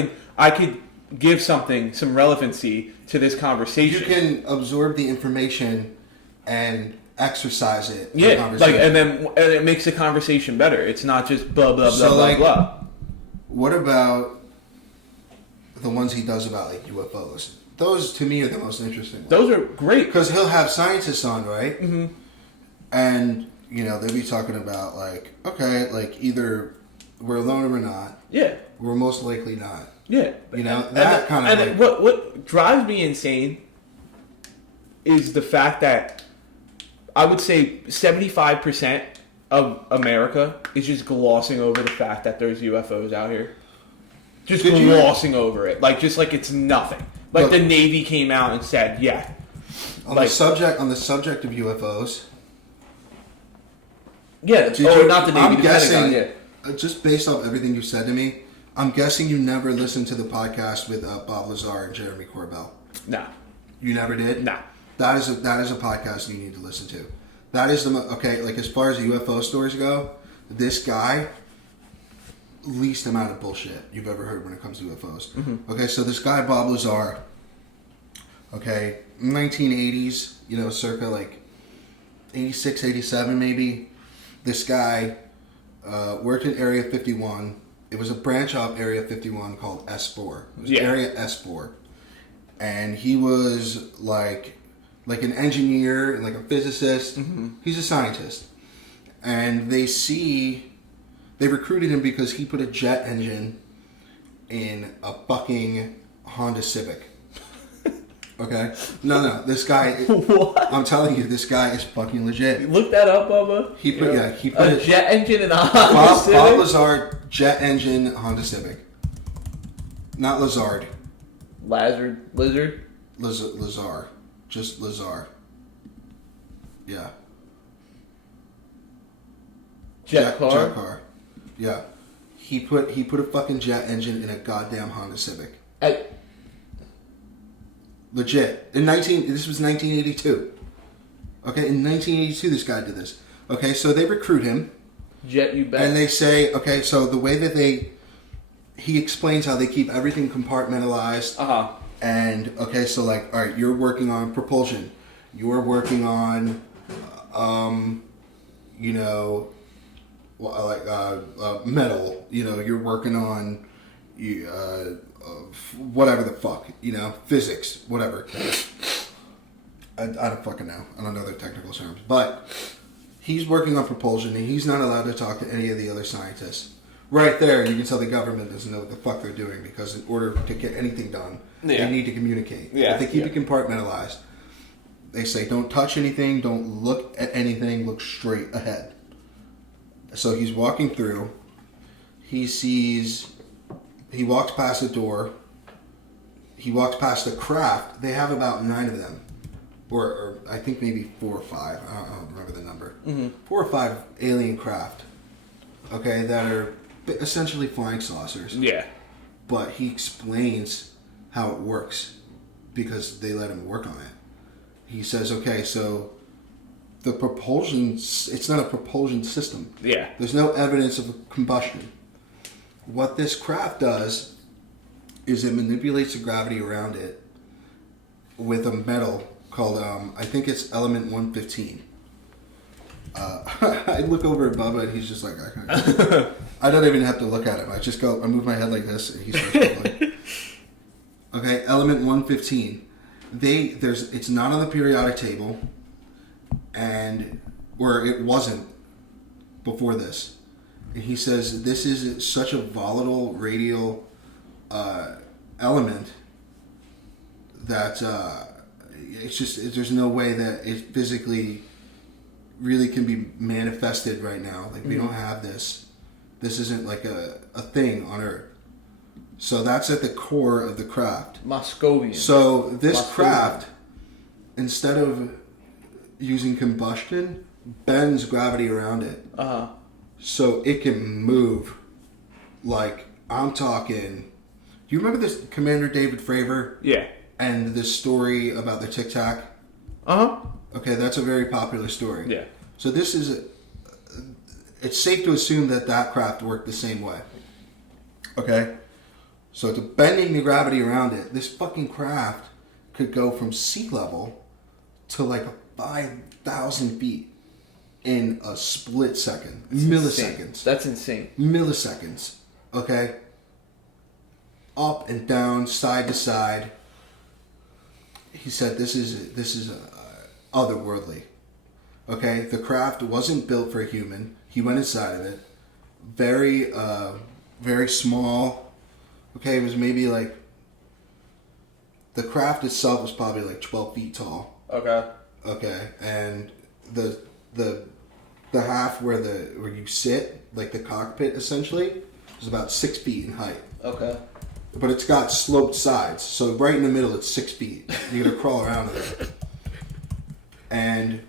could give some relevancy to this conversation. You can absorb the information and exercise it. Yeah, and it makes the conversation better. It's not just blah blah blah blah blah. What about the ones he does about like UFOs? Those to me are the most interesting ones. Those are great because he'll have scientists on, right? Mm-hmm. And you know they'll be talking about like, okay, like either we're alone or we're not. Yeah, we're most likely not. Yeah, you know that kind of. And what drives me insane is the fact that I would say 75% of America is just glossing over the fact that there's UFOs out here. Just glossing over it, like it's nothing. Like the Navy came out and said, yeah. On the subject of UFOs. Yeah, not the Navy. I'm guessing, just based off everything you said to me, I'm guessing you never listened to the podcast with Bob Lazar and Jeremy Corbell. No. You never did? No. That is a podcast you need to listen to. That is like as far as the UFO stories go, this guy, least amount of bullshit you've ever heard when it comes to UFOs. Mm-hmm. Okay, so this guy, Bob Lazar, 1980s, you know, circa like 86, 87 maybe, this guy worked in Area 51. It was a branch off Area 51 called S4. It was Area S4. And he was like an engineer and like a physicist. Mm-hmm. He's a scientist. And they recruited him because he put a jet engine in a fucking Honda Civic. Okay? No, this guy... What? I'm telling you, this guy is fucking legit. Look that up, Bubba. He put a jet engine in a Honda Civic? Bob Lazar, jet engine, Honda Civic. Not Lazard. Lizard? Lazar. Just Lazar. Yeah. Jet car? Yeah. He put a fucking jet engine in a goddamn Honda Civic. Legit. This was 1982. Okay, in 1982 this guy did this. Okay, so they recruit him. Jet, you bet. And they say, okay, so the way that he explains how they keep everything compartmentalized. Uh-huh. And, okay, so like, all right, you're working on propulsion. You're working on, you know, metal. You know, you're working on, whatever the fuck, you know, physics, whatever. I don't fucking know. I don't know their technical terms. But he's working on propulsion, and he's not allowed to talk to any of the other scientists. Right there, you can tell the government doesn't know what the fuck they're doing, because in order to get anything done, they need to communicate. Yeah. If they keep it compartmentalized, they say don't touch anything, don't look at anything, look straight ahead. So he's walking through. He walks past the door. He walks past the craft. They have about 9 of them. Or I think maybe 4 or 5. I don't remember the number. 4 or 5 alien craft. Okay, that are essentially flying saucers. Yeah. But he explains how it works because they let him work on it. He says, okay, so the propulsion, it's not a propulsion system. Yeah. There's no evidence of combustion. What this craft does is it manipulates the gravity around it with a metal called, I think it's element 115. I look over at Bubba and he's just like, I don't even have to look at him. I just go, I move my head like this and he starts going. Okay, element 115. It's not on the periodic table, or it wasn't before this. And he says this is such a volatile radial element that it's just there's no way that it physically really can be manifested right now. Like we don't have this. This isn't like a thing on Earth. So that's at the core of the craft. Moscovian. So this craft, instead of using combustion, bends gravity around it. So it can move. Like, I'm talking... Do you remember this Commander David Fravor? Yeah. And this story about the Tic Tac? Okay, that's a very popular story. Yeah. So this is... It's safe to assume that craft worked the same way. Okay? So it's bending the gravity around it. This fucking craft could go from sea level to like 5,000 feet in a split second. Milliseconds. Insane. That's insane. Milliseconds. Okay? Up and down, side to side. He said this is otherworldly. Okay? The craft wasn't built for a human. He went inside of it. Very small. Okay, it was maybe like... The craft itself was probably like 12 feet tall. Okay. Okay, and the half where you sit, like the cockpit essentially, is about 6 feet in height. Okay. But it's got sloped sides, so right in the middle it's 6 feet. You gotta crawl around it. And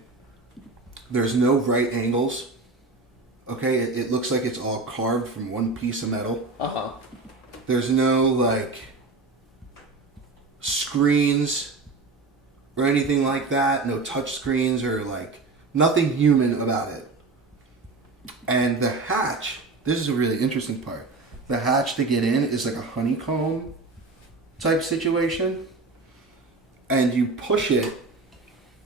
there's no right angles. Okay, it looks like it's all carved from one piece of metal. There's no like screens or anything like that. No touch screens or like nothing human about it. And the hatch, this is a really interesting part. The hatch to get in is like a honeycomb type situation. And you push it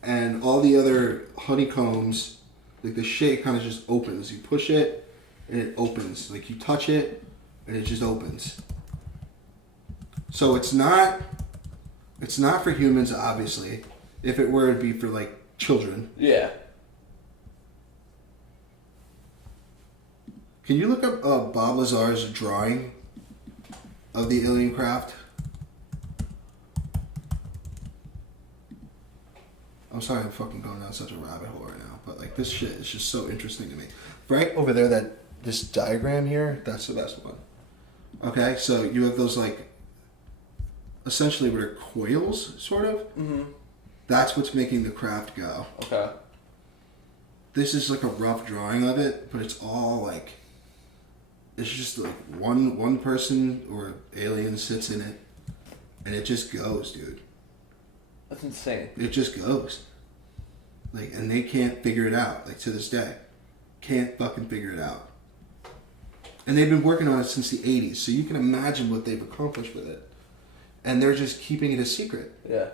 and all the other honeycombs, like the shade kind of just opens. You push it and it opens. Like you touch it and it just opens. So it's not for humans, obviously. If it were, it'd be for like children. Yeah. Can you look up Bob Lazar's drawing of the alien craft? I'm sorry I'm fucking going down such a rabbit hole right now, but like this shit is just so interesting to me. Right over there, this diagram here, that's the best one. Okay, so you have those like essentially what are coils, sort of. Mm-hmm. That's what's making the craft go. Okay. This is like a rough drawing of it, but it's all like, it's just like one person or alien sits in it, and it just goes, dude. That's insane. It just goes. Like, and they can't figure it out, like to this day. Can't fucking figure it out. And they've been working on it since the 80s, so you can imagine what they've accomplished with it. And they're just keeping it a secret. Yeah.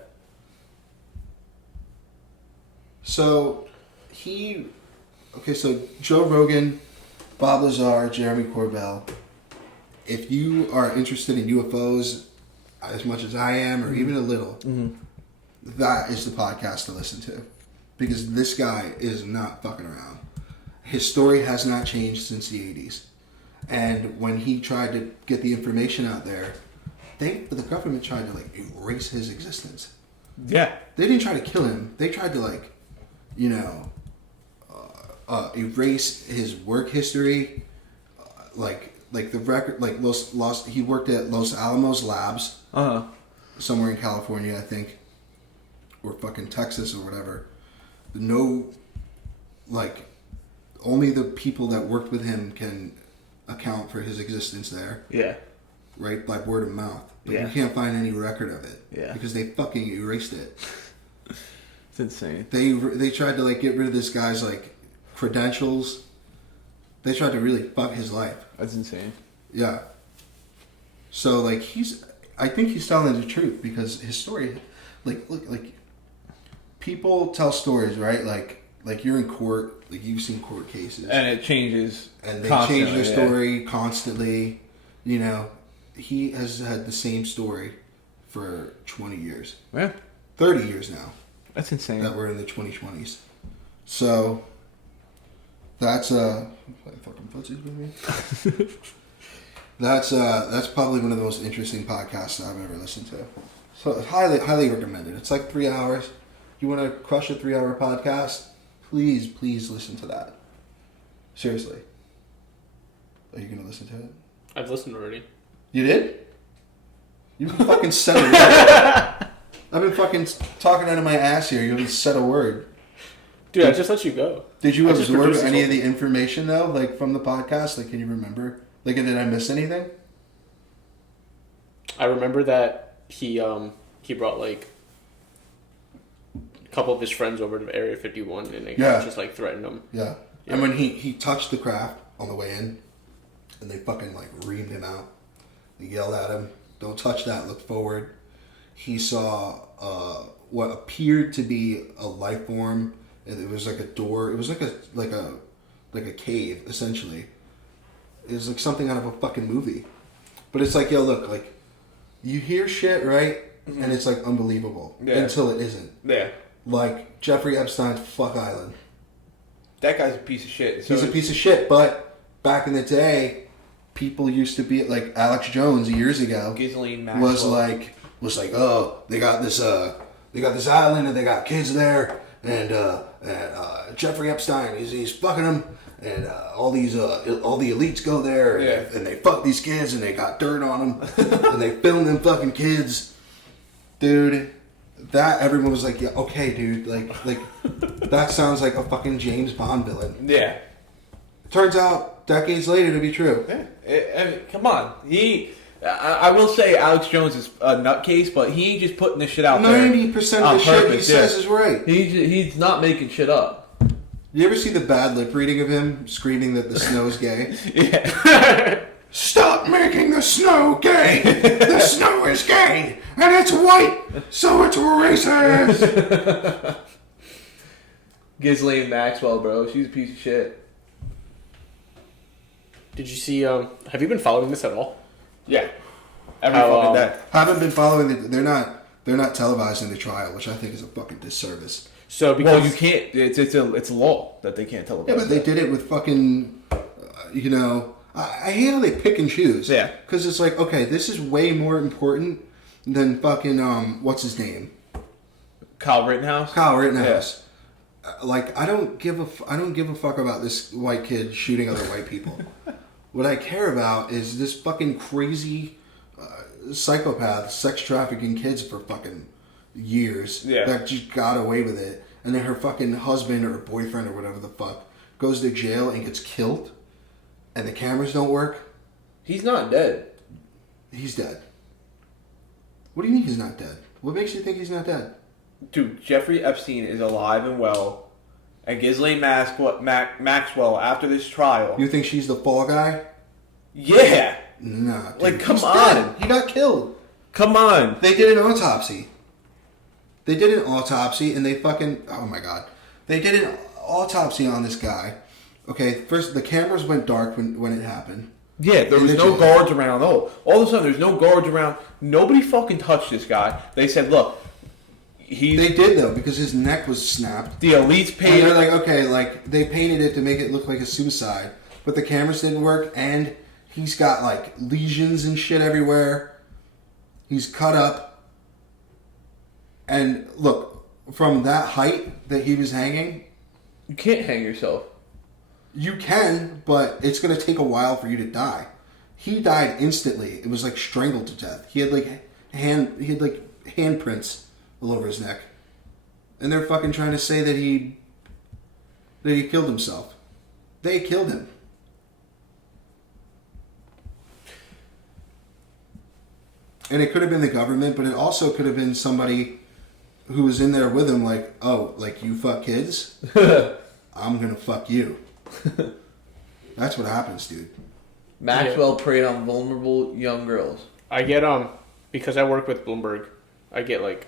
So, so Joe Rogan, Bob Lazar, Jeremy Corbell, if you are interested in UFOs as much as I am, or even a little, that is the podcast to listen to. Because this guy is not fucking around. His story has not changed since the 80s. And when he tried to get the information out there, the government tried to, like, erase his existence. Yeah. They didn't try to kill him. They tried to, like, you know, erase his work history. Like the record, like, he worked at Los Alamos Labs. Uh-huh. Somewhere in California, I think. Or fucking Texas or whatever. No, like, only the people that worked with him can account for his existence there. Yeah. Right? By word of mouth. But Yeah. you can't find any record of it. Yeah. Because they fucking erased it. It's insane. They tried to, like, get rid of this guy's, like, credentials. They tried to really fuck his life. That's insane. Yeah. So, like, I think he's telling the truth because his story, like, look, like, people tell stories, right? Like you're in court, like you've seen court cases, And it changes. and they change their story constantly. You know, he has had the same story for 20 years, Yeah. 30 years now That's insane. that we're in the 2020s. So that's fucking footsies with me. That's probably one of the most interesting podcasts I've ever listened to. So highly recommended. It's like 3 hours. You want to crush a 3-hour podcast? Please listen to that. Seriously. Are you gonna listen to it? I've listened already. You did? You fucking said a word. I've been fucking talking out of my ass here. You haven't said a word. Dude, I just let you go. Did you I just absorb produced any this of the information though, like from the podcast? Like, can you remember? Like, did I miss anything? I remember that he brought like a couple of his friends over to Area 51 and they just like threatened him. Yeah. And when he touched the craft on the way in, and they fucking like reamed him out. They yelled at him, "Don't touch that. Look forward." He saw what appeared to be a life form. It was like a door. It was like a cave essentially. It was like something out of a fucking movie. But it's like, yo, look, like you hear shit, right? Mm-hmm. And it's like unbelievable until it isn't. Yeah. Like Jeffrey Epstein's Fuck Island. That guy's a piece of shit. He's a piece of shit, but back in the day, people used to be like Alex Jones years ago. Ghislaine Maxwell was like, oh, they got this island and they got kids there, and Jeffrey Epstein he's fucking them, and all the elites go there and they fuck these kids and they got dirt on them and they film them fucking kids, dude. That everyone was like, yeah, okay, dude, like that sounds like a fucking James Bond villain. Yeah. Turns out decades later to be true. Yeah. I mean, come on. I will say Alex Jones is a nutcase, but he ain't just putting this shit out 90% there. 90% of the shit he says is right. He's not making shit up. You ever see the bad lip reading of him screaming that the snow is gay? Yeah. Stop making the snow gay! The snow is gay! And it's white! So it's racist! Ghislaine Maxwell, bro. She's a piece of shit. Did you see, have you been following this at all? Yeah. Every fucking day. Haven't been following it. They're not televising the trial, which I think is a fucking disservice. So because well, you can't. It's a law that they can't televise. Yeah, but they did it with fucking, I hate how they pick and choose. Yeah. Because it's like, okay, this is way more important than fucking, what's his name? Kyle Rittenhouse. Yeah. Like, I don't give a fuck about this white kid shooting other white people. What I care about is this fucking crazy psychopath sex trafficking kids for fucking years that just got away with it. And then her fucking husband or boyfriend or whatever the fuck goes to jail and gets killed. And the cameras don't work. He's not dead. He's dead. What do you mean he's not dead? What makes you think he's not dead? Dude, Jeffrey Epstein is alive and well. And Ghislaine Maxwell, after this trial... You think she's the fall guy? Yeah! Nah, dude. Like, come He's on. dead. He got killed. Come on. They did an autopsy. And they fucking... Oh, my God. They did an autopsy on this guy. Okay, first, the cameras went dark when it happened. Yeah, there was no guards around. Oh, all of a sudden, there's no guards around. Nobody fucking touched this guy. They said, look, They did though because his neck was snapped. The elites And paid. they're like, okay, like they painted it to make it look like a suicide, but the cameras didn't work, and he's got like lesions and shit everywhere. He's cut up, and look, from that height that he was hanging, You can't hang yourself. you can, but it's gonna take a while for you to die. He died instantly. It was like strangled to death. He had handprints all over his neck, and they're fucking trying to say that he killed himself. They killed him. And it could have been the government, but it also could have been somebody who was in there with him, like, oh, like you fuck kids, I'm gonna fuck you. That's what happens, dude. Maxwell preyed on vulnerable young girls. I get because I work with Bloomberg, I get like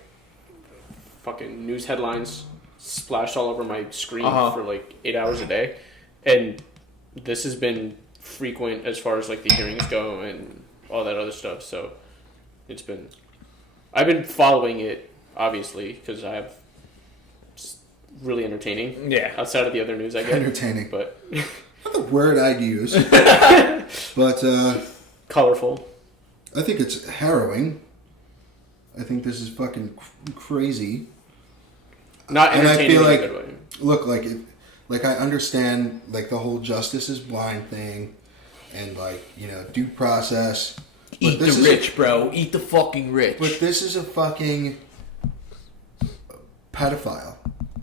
fucking news headlines splashed all over my screen for like 8 hours a day, and this has been frequent as far as like the hearings go and all that other stuff. So I've been following it obviously because I have really entertaining. Yeah. Outside of the other news I get. Entertaining. But Not the word I'd use. But colorful. I think it's harrowing. I think this is fucking crazy. Not And I entertaining feel in like, a good way. look, I understand like the whole justice is blind thing, and like due process. Eat the rich, bro. Eat the fucking rich. But this is a fucking pedophile.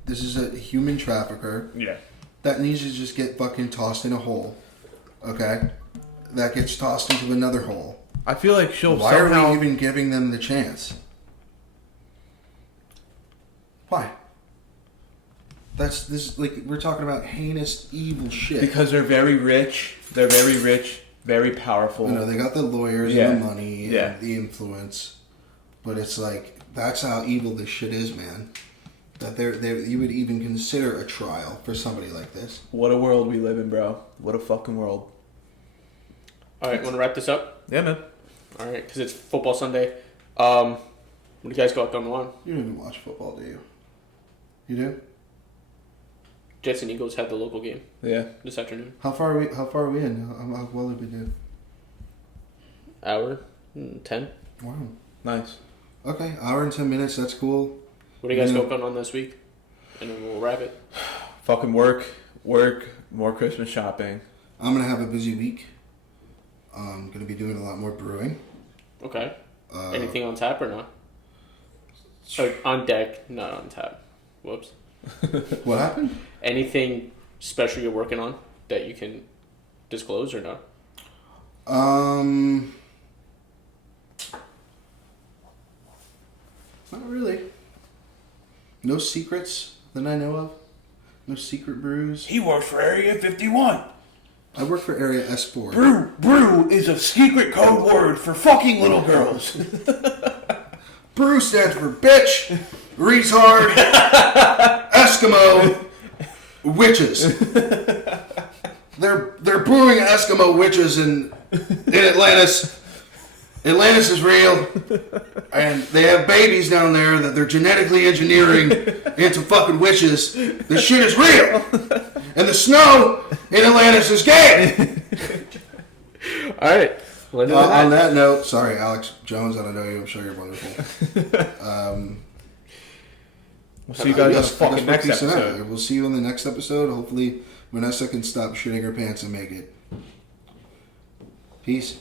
This is a human trafficker. Yeah. That needs to just get fucking tossed in a hole. Okay? That gets tossed into another hole. I feel like she'll Why somehow... are we even giving them the chance? Why? We're talking about heinous, evil shit. Because they're very rich. They're very rich, very powerful. They got the lawyers Yeah. and the money Yeah. and the influence. But it's like, that's how evil this shit is, man. That you would even consider a trial for somebody like this. What a world we live in, bro. What a fucking world. All right, want to wrap this up? Yeah, man. All right, because it's football Sunday. What do you guys got going on? You don't even watch football, do you? You do? Jets and Eagles had the local game Yeah. this afternoon. How far are we in? How well did we do? Hour 10. Wow. Nice. Okay, hour and 10 minutes. That's cool. What do you guys got going on this week? And then we'll wrap it. Fucking work, more Christmas shopping. I'm gonna have a busy week. I'm gonna be doing a lot more brewing. Okay. Anything on tap or not? Or on deck, not on tap. Whoops. What happened? Anything special you're working on that you can disclose or not? Not really. No secrets that I know of. No secret brews. He works for Area 51. I work for Area S4. Brew is a secret code word for fucking little girls. Brew stands for bitch, retard, Eskimo, witches. They're brewing Eskimo witches in Atlantis. Atlantis is real, and they have babies down there that they're genetically engineering into fucking witches. This shit is real, and the snow in Atlantis is gay. All right. On that note, sorry, Alex Jones, I don't know you. I'm sure you're wonderful. We'll see you guys on the fucking next peace and out. episode. We'll see you on the next episode. Hopefully, Vanessa can stop shitting her pants and make it. Peace.